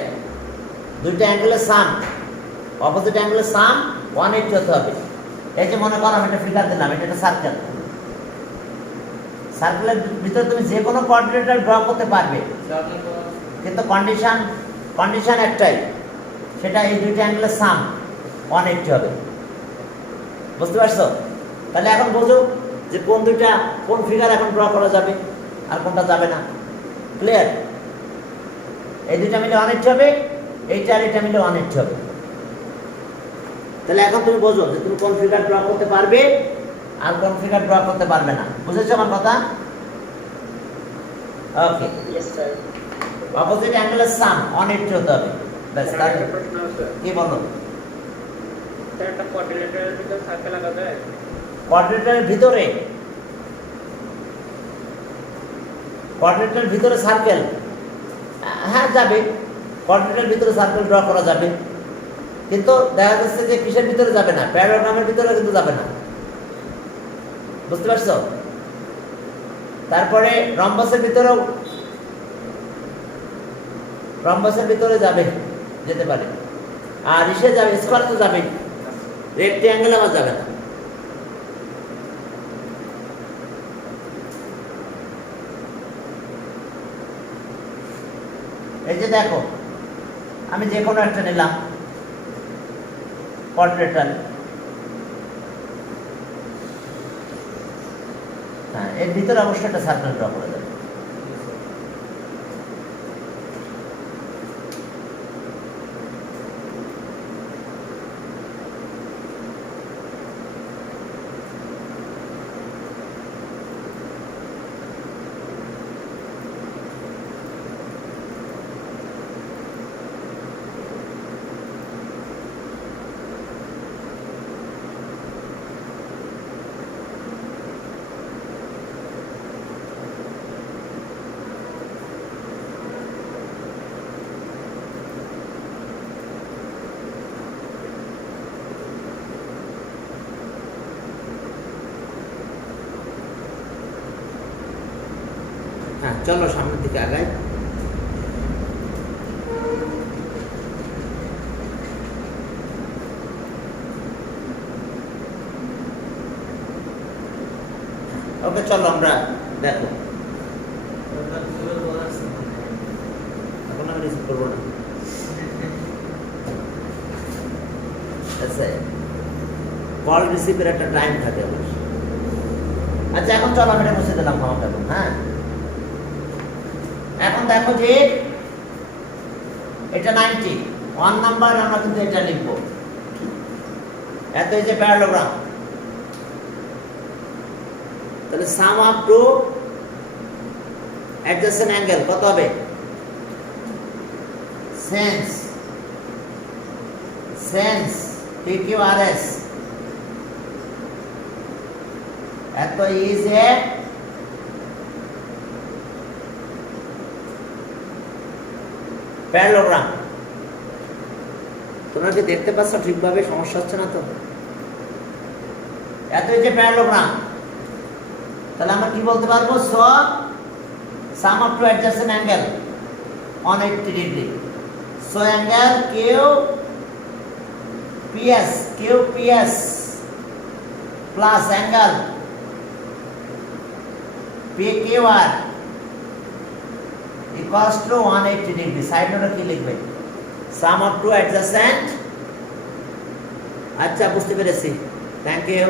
দুইটা অ্যাঙ্গেলের সাম অপোজিট অ্যাঙ্গেলের সাম 180 হতে হবে এই যে মনে করো আমি একটা ফিগার দিলাম এটা একটা সার্কেল সার্কেলের ভিতরে তুমি যে কোনো কোঅর্ডিনেটর ড্র করতে পারবে কিন্তু কন্ডিশন একটাই সেটা এই দুইটা অ্যাঙ্গেলের সাম 180 হবে বুঝতে পারছো তাহলে এখন বোঝো যে কোন ফিগার এখন ড্র করা যাবে আর কোনটা যাবে না ক্লিয়ার এই দুইটা মিলে 180 হবে এইটা আর এটা মিলে 180 হবে তাহলে এখন তুমি বোঝো যে তুমি কোন ফিগার ড্র করতে পারবে আর কোন ফিগার ড্র করতে পারবে না। বুঝেছো আমার কথা? ওকে, Yes, sir. অপোজিট অ্যাঙ্গেলের সাম 180 হতে হবে। ব্যাস, স্যার, তাহলে একটা প্রশ্ন আছে। কি বলো? স্যার, একটা কোয়াড্রিলেটারের ভিতর সার্কেল আঁকা যায়? কোয়াড্রেটারের ভিতরে, কোয়াড্রেটারের ভিতরে সার্কেল, হ্যাঁ যাবে, কোয়াড্রেটারের ভিতরে সার্কেল ড্র করা যাবে, কিন্তু দেখা যাচ্ছে যে কিসের ভিতরে যাবে না, প্যারাগ্রামের ভিতরে কিন্তু যাবে না। বুঝতে পারছো? তারপরে রম্বাসের ভিতরেও, রম্বাসের ভিতরে যাবে, যেতে পারে, আর ইসে যাবে, স্কোয়ার তো যাবে, রেক্ট্যাঙ্গেল আবার যাবে না। এই যে দেখো, আমি যে কোনো একটা নিলাম কোয়াড্রেটার, হ্যাঁ, এর ভিতরে অবশ্যই একটা সার্কেল ড্র করে দেবে। হ্যাঁ, চলো সামনের দিকে আগাই। ওকে, চলো আমরা দেখো, এখন আমি রিসিভ করবো না। আচ্ছা, কল রিসিভের একটা টাইম থাকে অবশ্য। আচ্ছা, এখন চলো আমি এটা মুছে দিলাম, ক্ষমা করবেন। হ্যাঁ, এখন দেখো যে এটা 90, 1 নাম্বার, আমরা কিন্তু এটা লিখবো, এত এই যে প্যারালোগ্রাম। তাহলে সাম আপ টু অ্যাডজাসেন্ট অ্যাঙ্গেল কত হবে? সেন্স, সেন্স PQRS এত ইজ এ প্যারালোগ্রাম। তোমরা কি দেখতে পাচ্ছ ঠিকভাবে? সমস্যা হচ্ছে না তো? এতই যে প্যারালোগ্রাম, তাহলে আমরা কি বলতে পারবো? So sum up to adjacent angle 180 degree. So angle QPS plus angle PQR equals to 180 degree. Side নোটে কি লিখবে? Sum up to adjacent. আচ্ছা, বুঝতে পেরেছি, thank you,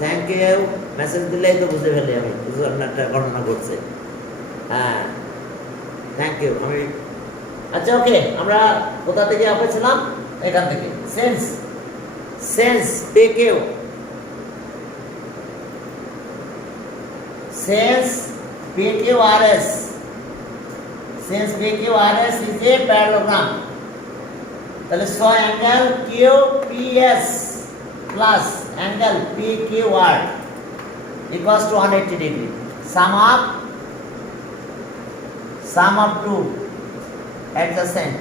thank you. Message দিলেই তো বুঝতে ফেলি আমি, একটা ঘটনা ঘটছে। হ্যাঁ, থ্যাংক ইউ। আমি আচ্ছা, ওকে, আমরা কোথা থেকে আপেছিলাম? এখান থেকে। Sense, sense PQ, sense PQRS, sense PQRS is a parallelogram. তাহলে so angle QPS plus angle PQR equals to 180 degree. Sum up to adjacent,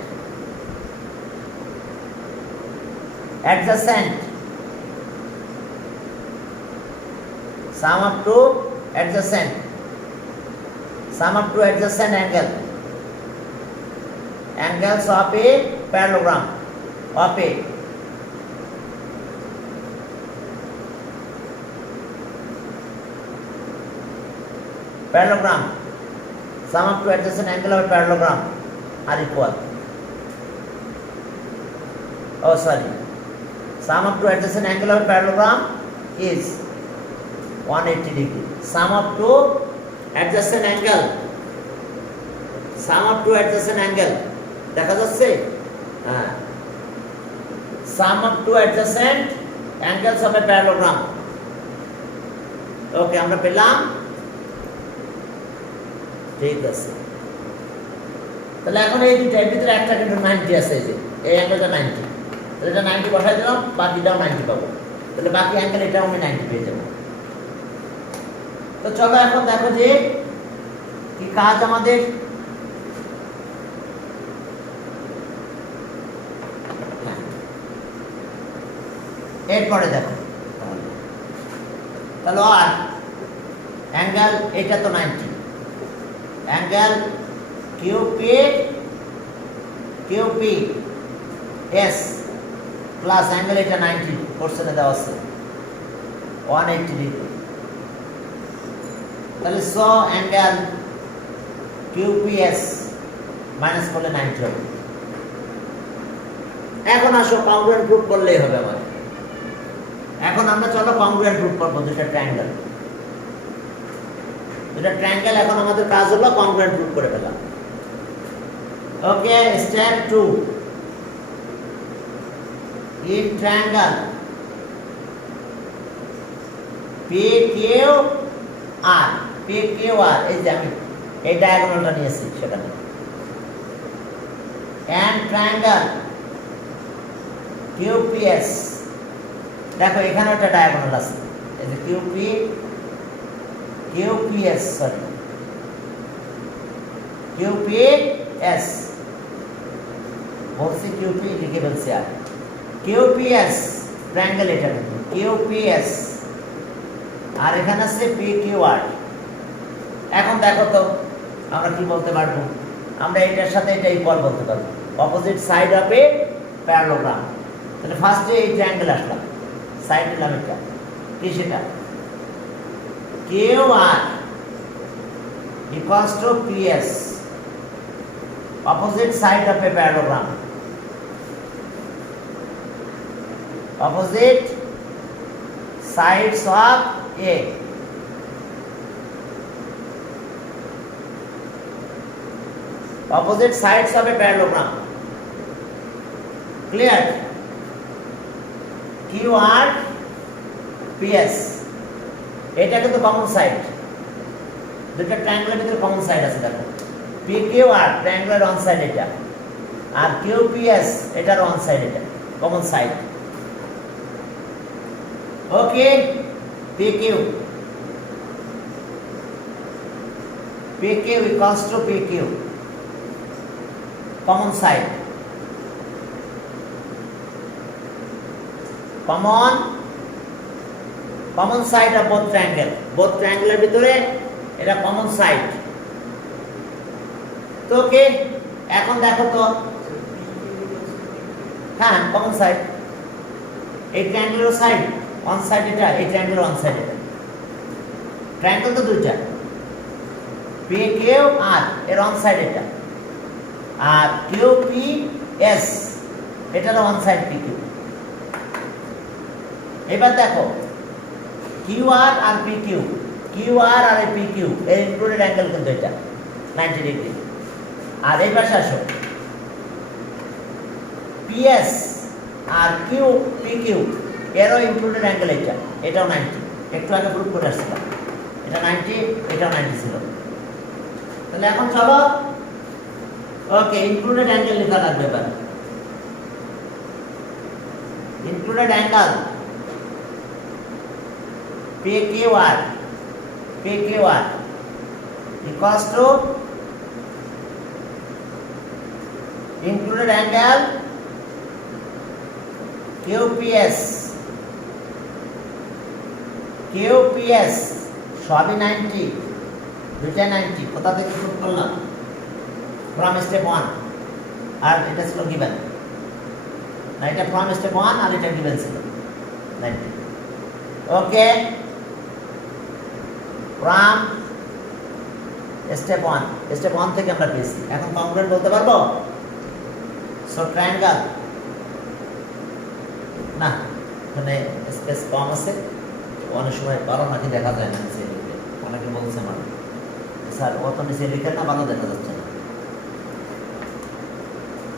adjacent, sum up to adjacent, sum up to adjacent angle, angles of a parallelogram, of a parallelogram, sum up to adjacent angle of a parallelogram are equal. Oh, sorry. Sum up to adjacent angle of a parallelogram is 180 degree. Sum up to adjacent angle, sum up to adjacent angle দেখা যাচ্ছে? হ্যাঁ, sum of two adjacent angles of a parallelogram. ওকে আমরা পেলাম, ঠিক আছে। তাহলে এখন এই দুইটার ভিতরে একটা কিন্তু 90 আছে, এই যে এই অ্যাঙ্গেলটা 90, তাহলে এটা 90 বসাই দিলাম, বাকিটাও 90 পাবো, তাহলে বাকি অ্যাঙ্গেল এটাও আমি 90 পেয়ে যাবো। তো চলো এখন দেখো যে কি কাজ আমাদের। এরপরে দেখো তাহলে আর অ্যাঙ্গেল এটা তো 90, angle QP S plus angle এটা 90 কোশ্চেনে দেওয়া আছে 180 ডিগ্রি, তাহলে সো অ্যাঙ্গেল কিউপিএস মাইনাস করলে 90 হবে। এখন আসো কংগ্রুয়েন্ট প্রুফ করলেই হবে আমার। এখন আমরা চলো কংগ্রুয়েন্ট প্রুফ করবো দুটো ট্রায়াঙ্গেল। দুটো ট্রায়াঙ্গেল এখন আমাদের কাজ হলো কংগ্রুয়েন্ট প্রুফ করে ফেলা। ওকে, স্টেপ 2, in triangle PQR, এই যে আমি এই ডায়াগোনালটা নিয়েছি সেখানে, and triangle QPS, দেখো এখানে একটা ডায়াগোনাল আছে, এই যে QPS বলছি, QP লিখে বলছি, আর QPS ট্রায়াঙ্গেল এটা কিন্তু QPS, আর এখানে আছে PQR। এখন দেখো তো আমরা কি বলতে পারবো, আমরা এটার সাথে এটা ইকুয়াল বলতে পারবো, opposite side of a parallelogram. তাহলে ফার্স্টে এই ট্রায়াঙ্গেল আসলাম, সাইড নিলাম এটা, কি সেটা QR equals to PS, opposite side of a parallelogram, opposite sides of a opposite sides of a parallelogram, clear? QR PS, এটা কিন্তু কমন সাইড, দুটো ট্রায়াঙ্গেলের ভিতরে কমন সাইড আছে, দেখো PQR ট্রায়াঙ্গেলের অন সাইড এটা, আর QPS এটার অন সাইড এটা, common side. Okay, PQ equals to PQ, common side, common side of both ট্রায়াঙ্গেলের ভিতরে এটা কমন সাইড। তো ওকে, এখন দেখো তো, হ্যাঁ কমন সাইড, এই ট্রায়াঙ্গেলের সাইড অন সাইড এটা, এই ট্রায়াঙ্গেলের অন সাইড এটা, ট্রায়াঙ্গেল তো দুইটা, PQR এর অন সাইড এটা, আর QPS এটার অন সাইড PQ। এবার দেখো QR আর PQ, QR আর PQ এর ইনক্লুডেড অ্যাঙ্গেল কিন্তু এটা 90 ডিগ্রি। আর এই পাশে আসো, PS আর PQ এরও ইনক্লুডেড অ্যাঙ্গেল এটা, এটাও 90, একটু আগে প্রুফ করে আসছিলাম, এটা 90, এটাও 90 ছিল। তাহলে এখন চলো, ওকে ইনক্লুডেড অ্যাঙ্গেল লেখা লাগবে। এবার included angle PQR equals to included angle QPS সবই 90, দুইটা 90, কোথা থেকে শুরু করলাম, ফ্রম স্টেপ 1, আর এটা ছিল গিভেন না, এটা ফ্রম স্টেপ 1 আর এটা গিভেন ছিল 90। ওকে, ফ্রম স্টেপ 1 থেকে আমরা পেয়েছি, এখন কংগ্রুয়েন্ট বলতে পারবো। সো ট্রায়াঙ্গেল, না মানে স্পেস কম আছে, অনেক সময় ভালো নাকি দেখা যায় না, অনেকে বলছে আমার স্যার অত নিচে লিখে না, ভালো দেখা যাচ্ছে না।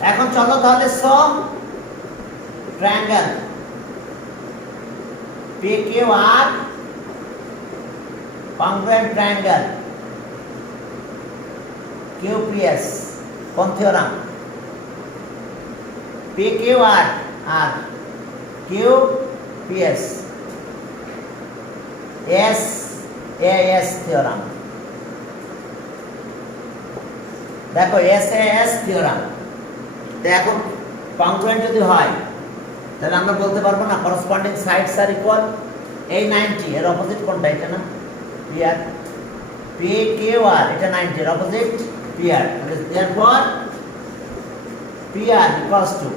এখন চলো তাহলে so triangle PQR congruent triangle QPS কোন থিওরাম PQR আর QPS SAS থিওরাম দেখো SAS থিওরাম দেখো কংগ্রুয়েন্ট যদি হয় তাহলে আমরা বলতে পারবো না করসপন্ডিং সাইডস আর ইকুয়াল এই 90 এর অপোজিট কোনটা এটা না PR PQR এটা 90 এর opposite PR therefore PR equals to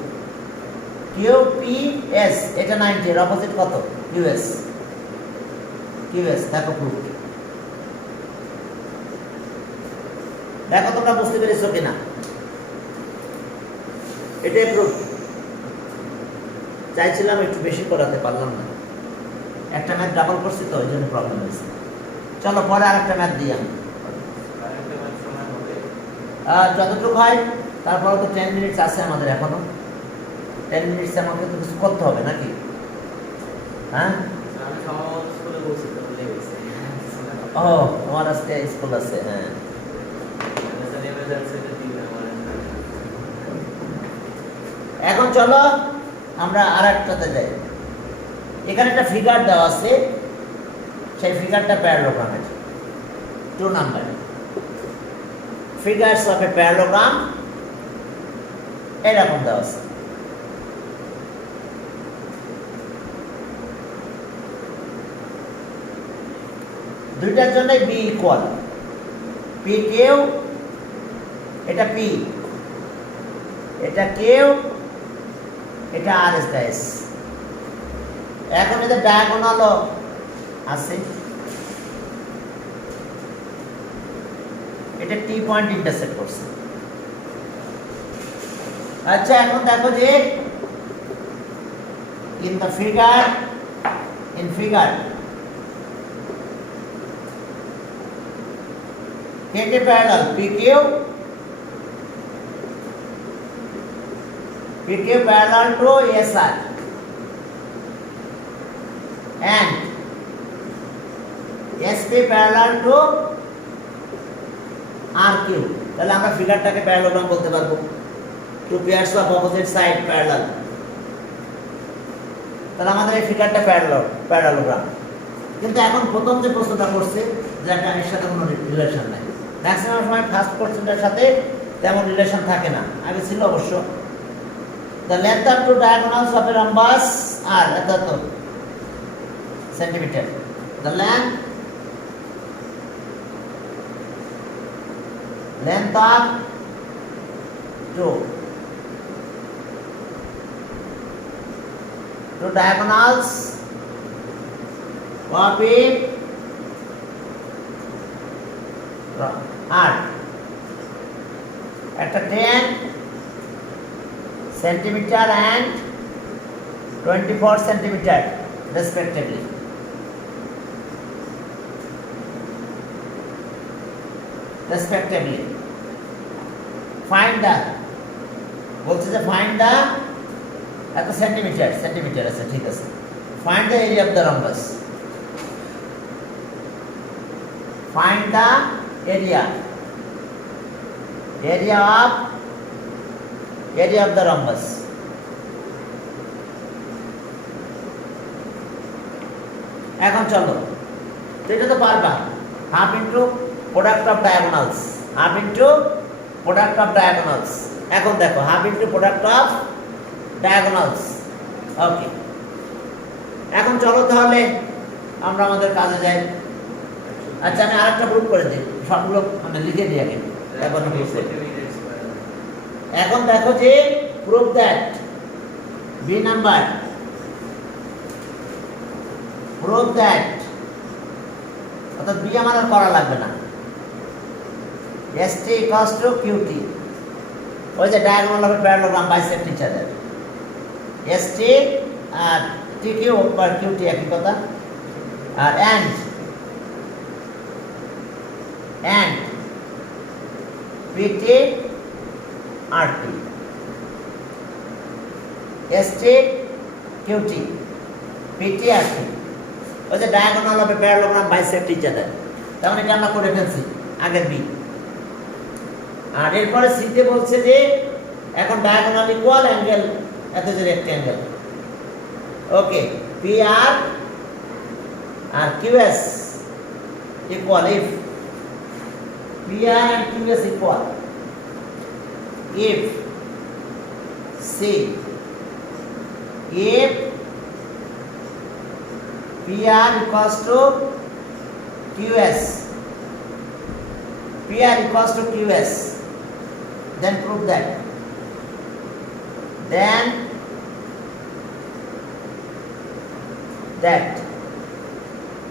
QPS এটা 90 এর অপোজিট কত QS দেখো প্রুফ দেখো তোমরা বুঝতে পেরেছো কিনা এটাই প্রুফ চাইছিলাম একটু বেশি করাতে পারলাম না একটা ম্যাথ ডাবল করছি তো ওই জন্য প্রবলেম হয়েছে চলো পরে আরেকটা ম্যাথ দিই আমি যতটুকু হয় তারপরে তো 10 মিনিটস আছে আমাদের এখনো 10 মিনিটস আমাকে তো কিছু করতে হবে নাকি হ্যাঁ আমি সম্ভবত স্কুলে বসে তো লেগেছে ও তোমার আজকে স্কুল আছে হ্যাঁ এখন চলো আমরা আরেকটাতে যাই এখানে একটা ফিগার দেওয়া আছে সেই ফিগারটা প্যারালোগ্রামের 2 number figures of a parallelogram এরকম দেওয়া আছে দুইটার জন্য বি ইকুয়াল পি কিউ এটা পি এটা কিউ এটা আর এস এস এখন এদের ডায়াগোনাল আছে এটা টি পয়েন্ট ইন্টারসেক্ট করছে আচ্ছা এখন দেখো যে in figure KT parallel PQ parallel to SR and SP parallel to RQ তাহলে আমরা ফিগারটাকে প্যারালোগ্রাম বলতে পারবো two pairs of opposite side parallel তাহলে আমাদের এই ফিগারটা প্যারালোগ্রাম কিন্তু এখন প্রথম যে প্রশ্নটা করছে যে একটা এর সাথে কোনো রিলেশন নাই ম্যাক্সিমাম সময় ফার্স্ট কোশ্চেনটার সাথে তেমন রিলেশন থাকে না আগে ছিল অবশ্য the length of two diagonals of a rhombus are এত centimetre the length of two diagonals of a আর একটা 10 centimeter and 24 centimeter respectively find the বলছে যে find the এত সেন্টিমিটার আছে ঠিক আছে find the area of the rhombus find the area of the rhombus এখন চলো তো এটা তো পারবা half into product of diagonals এখন দেখো half into product of diagonals okay এখন চলো তাহলে আমরা আমাদের কাজে যাই আচ্ছা আমি আরেকটা প্রুফ করে দিই সবগুলো আমি লিখে দিই আগে এখন দেখো যে proof that B number proof that অর্থাৎ বি আমার আর করা লাগবে না ST equals to QT ওই যে diagonal of parallelogram bisect each other ST আর TQ আর QT একই কথা আর and PT RT ST QT PT আর কি ওই যে diagonal of a parallelogram bisect each other তখন এটা আমরা করে ফেলছি আগের বি আর এরপরে সিতে বলছে যে এখন ডায়াগোনাল ইকুয়াল অ্যাঙ্গেল এত যে rectangle okay P R Q S equal if P R and Q S equal if PR equals to QS then prove that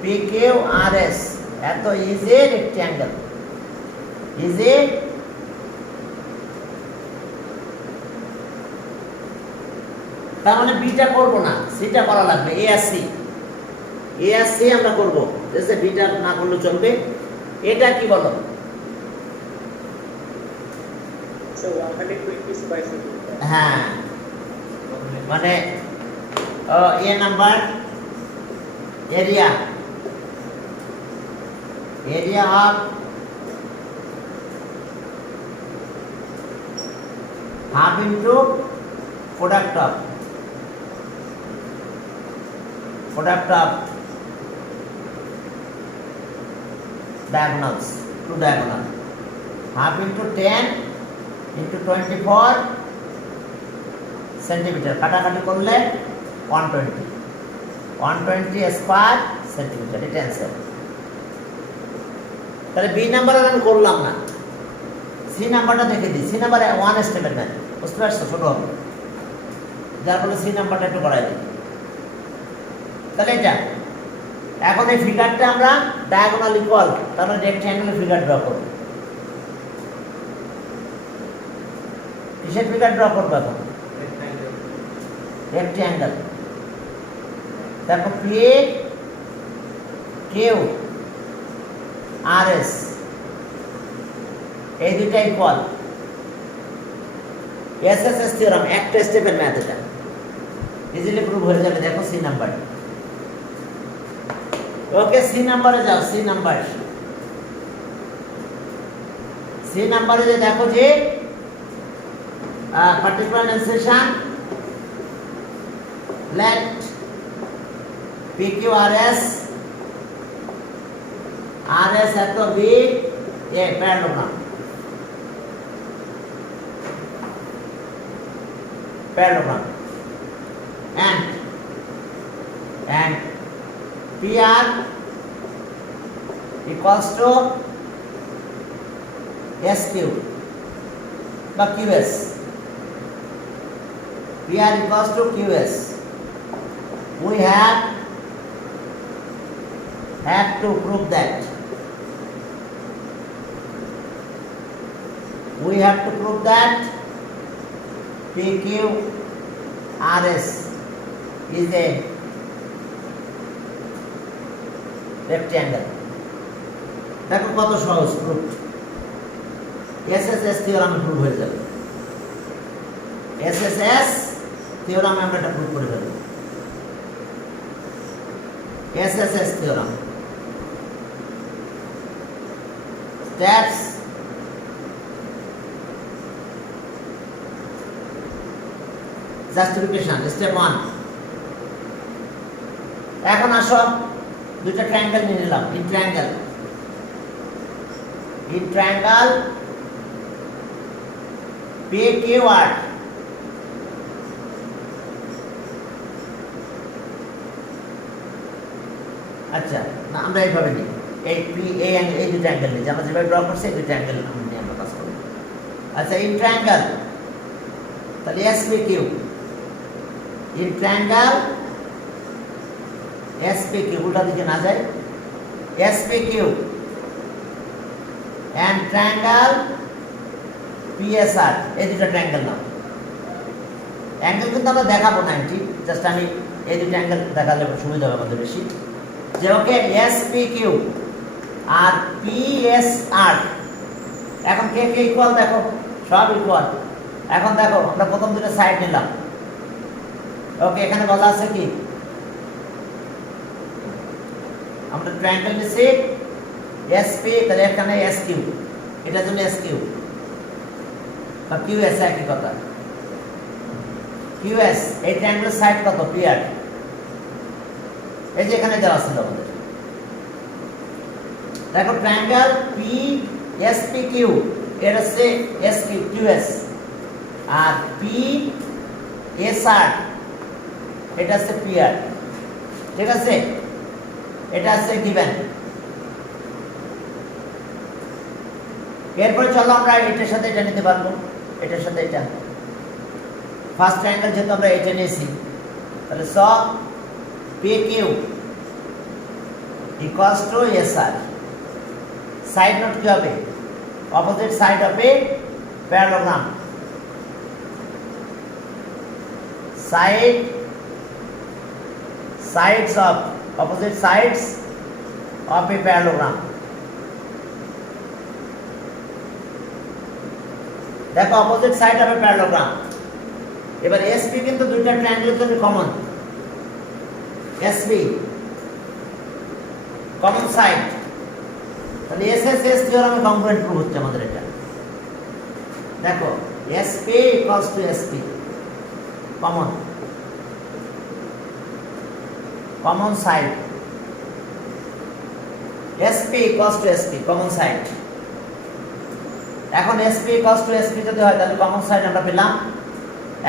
PQRS is a rectangle is a তার মানে বিটা করব না সিটা করা লাগবে এ আর সি আমরা করব এসে বিটা না করলে চলবে এটা কি বলো So 120 is bicycle. হ্যাঁ মানে এ number area of half into product of diagonals, two diagonal, half into 10 into 24 centimeter, কাটাকাটি করলে 120 স্কয়ার সেন্টিমিটার, এটা অ্যান্সার। তাহলে বি নাম্বার আমি করলাম না, সি নাম্বারটা দেখে দিই। সি নাম্বারে 1 স্টেপের ম্যান, বুঝতে পারছো, ছোট হবে, যার ফলে সি নাম্বারটা একটু করাই দিই। তাহলে এটা এখন এই ফিগারটা আমরা ডায়াগোনাল ইকুয়াল, তাহলে রেক্ট্যাঙ্গেলের ফিগার ড্র করব। কিসের ফিগার ড্র করব এখন? রেক্ট্যাঙ্গেল। দেখো পি কিউ আর এস এই দুইটা ইকুয়াল। এসএসএস থিওরাম একটা স্টেপের ম্যাথ, এটা ইজিলি প্রুভ হয়ে যাবে। দেখো সি নাম্বার, ওকে সি নাম্বারে যাও। সি নাম্বারে যে দেখো যে particular incision let PQRS RS has to be a parallelogram and PR equals to SQ বা QS, PR equals to QS. We have to prove that. PQRS is a rectangle. দেখো কত সহজ প্রুফ। এসএসএস থিওরাম প্রুভ হয়ে যাবে। SSS theorem আমরা এটা prove করে দেব। SSS theorem. Steps. Justification. Step 1. এখন আসো দুটো ট্রায়াঙ্গেল নিয়ে নিলাম। ইন ট্রায়াঙ্গেল PQR আচ্ছা না, আমরা এইভাবে নিই। এই দুটো অ্যাঙ্গেল নিই, আমরা যেভাবে ড্র করছি এই দুটো অ্যাঙ্গেল নিয়ে আমরা কাজ করব। আচ্ছা ইন ট্রায়াঙ্গেল, তাহলে SPQ ইন ট্রায়াঙ্গেল SPQ উল্টা দিকে না যায়, SPQ এন্ড ট্রায়াঙ্গেল PSR, এই দুটো ট্রায়াঙ্গেল নাও। অ্যাঙ্গেল কিন্তু আমরা দেখাবো না, ঠিক জাস্ট আমি এই দুটো অ্যাঙ্গেল দেখালে সুবিধা হবে আমাদের বেশি। যে ওকে SPQ আর PSR এখন কে ইকুয়াল, দেখো সব ইকুয়াল। এখন দেখো আমরা প্রথম দুটো সাইড নিলাম, ওকে, এখানে বলা আছে কি আমরা ট্রায়াঙ্গেল নিছি এসপি, তাহলে এখানে এস কিউ, এটার জন্য এস কিউ বা কিউ এস একই কথা। কিউ এস এই ট্রায়াঙ্গেলের সাইড কত? P R. এই যে এখানে দেওয়া ছিল আমাদের, দেখো triangle P S P Q, এর হচ্ছে এস কিউ কিউ এস, আর পি এস আর এটা হচ্ছে পি আর। ঠিক আছে, এটা হচ্ছে গিভেন। এরপরে চলো আমরা এটার সাথে এটা নিতে পারবো, এটার সাথে এটা। ফার্স্ট ট্রায়াঙ্গেল যেহেতু আমরা এটা নিয়েছি, তাহলে স P Q equals to S R. Side note কি হবে? Opposite side of a parallelogram. sides of opposite sides of a parallelogram. দেখো opposite side of a parallelogram. এবার এসপি কিন্তু দুইটা ট্রায়াঙ্গেলের জন্য কমন। এসপি কমন সাইড, তাহলে এসএসএস থিওরামে কংগ্রুয়েন্ট প্রুফ হচ্ছে আমাদের এটা। দেখো SP equals to SP common, common side. SP equals to SP common side. এখন এসপি ইকুয়ালস টু এসপি যদি হয় তাহলে কমন সাইড আমরা পেলাম।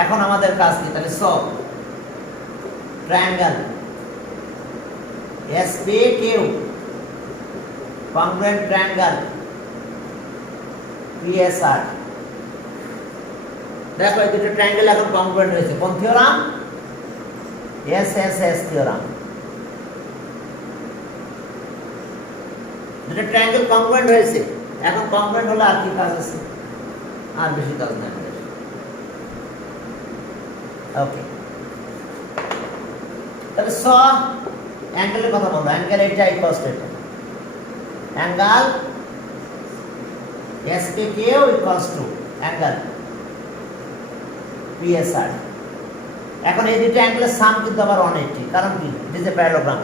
এখন আমাদের কাজ কি? তাহলে সব triangle SP Q congruent triangle PSR. দেখো এই দুটো ট্রায়াঙ্গেল এখন কংগ্রুয়েন্ট হয়েছে। কোন থিওরাম? SSS theorem. দুটো ট্রায়াঙ্গেল কংগ্রুয়েন্ট হয়েছে, এখন কংগ্রুয়েন্ট হলে আর কি কাজ আছে? আর বেশি কাজ নেই আমাদের। ওকে, তাহলে স অ্যাঙ্গেলের কথা বলবো। অ্যাঙ্গেল এটা ইকুয়ালস টু এটা, angle S P Q equals to angle P S R. এখন এই দুটো অ্যাঙ্গেলের সাম কিন্তু আবার 180, কারণ কি? This A parallelogram.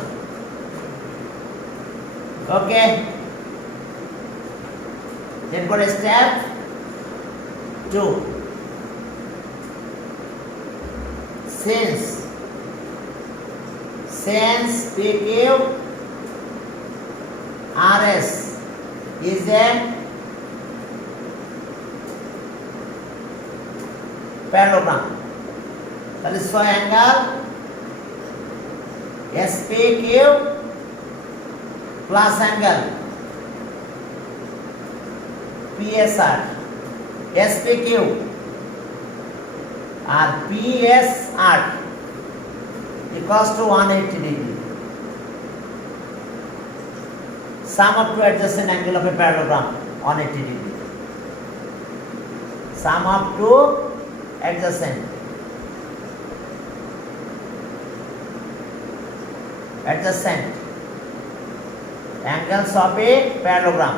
ওকে, এরপরে step 2, since PQ RS is a parallelogram, তাহলে so angle SPQ plus angle PSR, SPQ আর PSR equals to 180 degree. Sum of two adjacent angle of a parallelogram 180 degree. Sum of two adjacent angles of a parallelogram.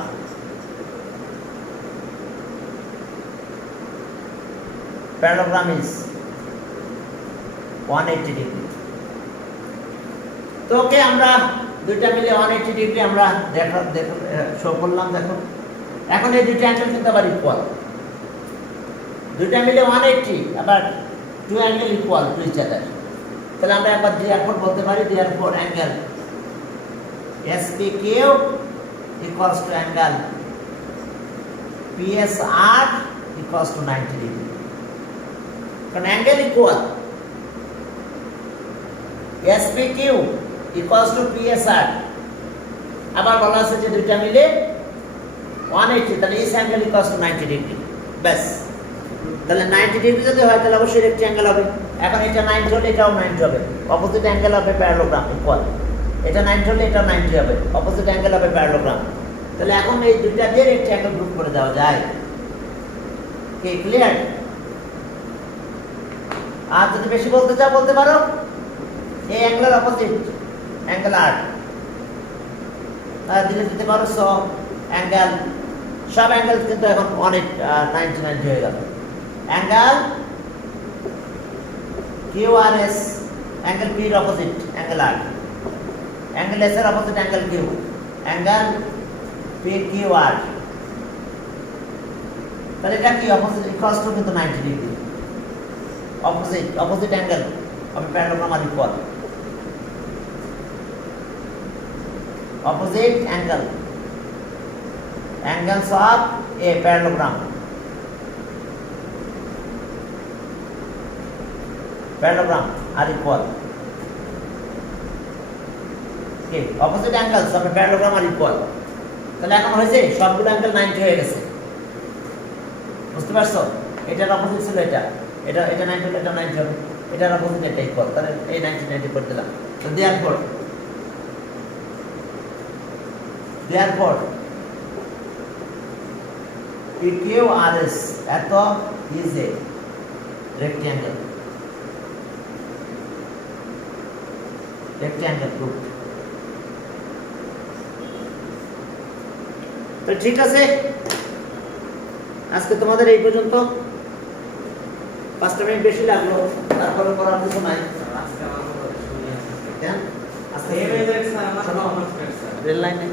Parallelogram is 180 degree. তো ওকে, আমরা দুইটা মিলে 180 degree আমরা দেখো show করলাম। দেখো এখন এই দুইটা অ্যাঙ্গেল কিন্তু আবার ইকুয়াল, দুইটা মিলে 180, আবার two angle equal to each other. তাহলে আমরা একবার therefore বলতে পারি therefore angle SPQ equals to অ্যাঙ্গেল PSR equals to 90 degree. কারণ অ্যাঙ্গেল ইকুয়াল, SPQ equals to PSR, আবার বলা আছে যে দুইটা মিলে 180, তাহলে এই অ্যাঙ্গেল equals to 90 ডিগ্রি। ব্যাস, তাহলে 90 ডিগ্রি যদি হয় তাহলে অবশ্যই রেক্ট্যাঙ্গেল হবে। এখন এটা 90 হলে এটাও 90 হবে, অপোজিট অ্যাঙ্গেল হবে প্যারালোগ্রাম ইকুয়াল। এটা 90 হলে এটা 90 হবে, অপোজিট অ্যাঙ্গেল হবে প্যারালোগ্রাম। তাহলে এখন এই দুইটা দিয়ে রেক্ট্যাঙ্গেল গ্রুপ করে দেওয়া যায়। কি ক্লিয়ার? আর যদি বেশি বলতে চাও বলতে পারো এই অ্যাঙ্গেলের অপোজিট অ্যাঙ্গেল আর দিলে দিতে পারো। সো অ্যাঙ্গেল, সব অ্যাঙ্গেল কিন্তু এখন অনেক 90 হয়ে গেল। অ্যাঙ্গেল QRS অ্যাঙ্গেল পি এর opposite angle R, angle S এর opposite angle Q, angle P Q R. তাহলে এটা কি অপোজিট ইকুয়ালস টু কিন্তু 90 degree, opposite angle of a parallelogram are equal, opposite angles of a parallelogram are equal. Okay, opposite angles of a parallelogram are equal. তাহলে এখন হয়েছে সবগুলো angle 90 হয়ে গেছে, বুঝতে পারছো? এটার অপোজিট ছিল এটা, এটা 90 হলে এটা 90 হবে, এটার অপোজিট এটা ইকুয়াল, তাহলে এই 90 করে দিলাম। তো therefore PQRS এত is a rectangle group. তো ঠিক আছে, আজকে তোমাদের এই পর্যন্ত। 5 মিনিট বেশি লাগলো, তারপরে করার কিছু নাই। আজকে আমার মনে হয় শুনে আসছে। কেন আজকে এই মেজাজ স্যার আমার কমার্স স্যার রেল লাইনে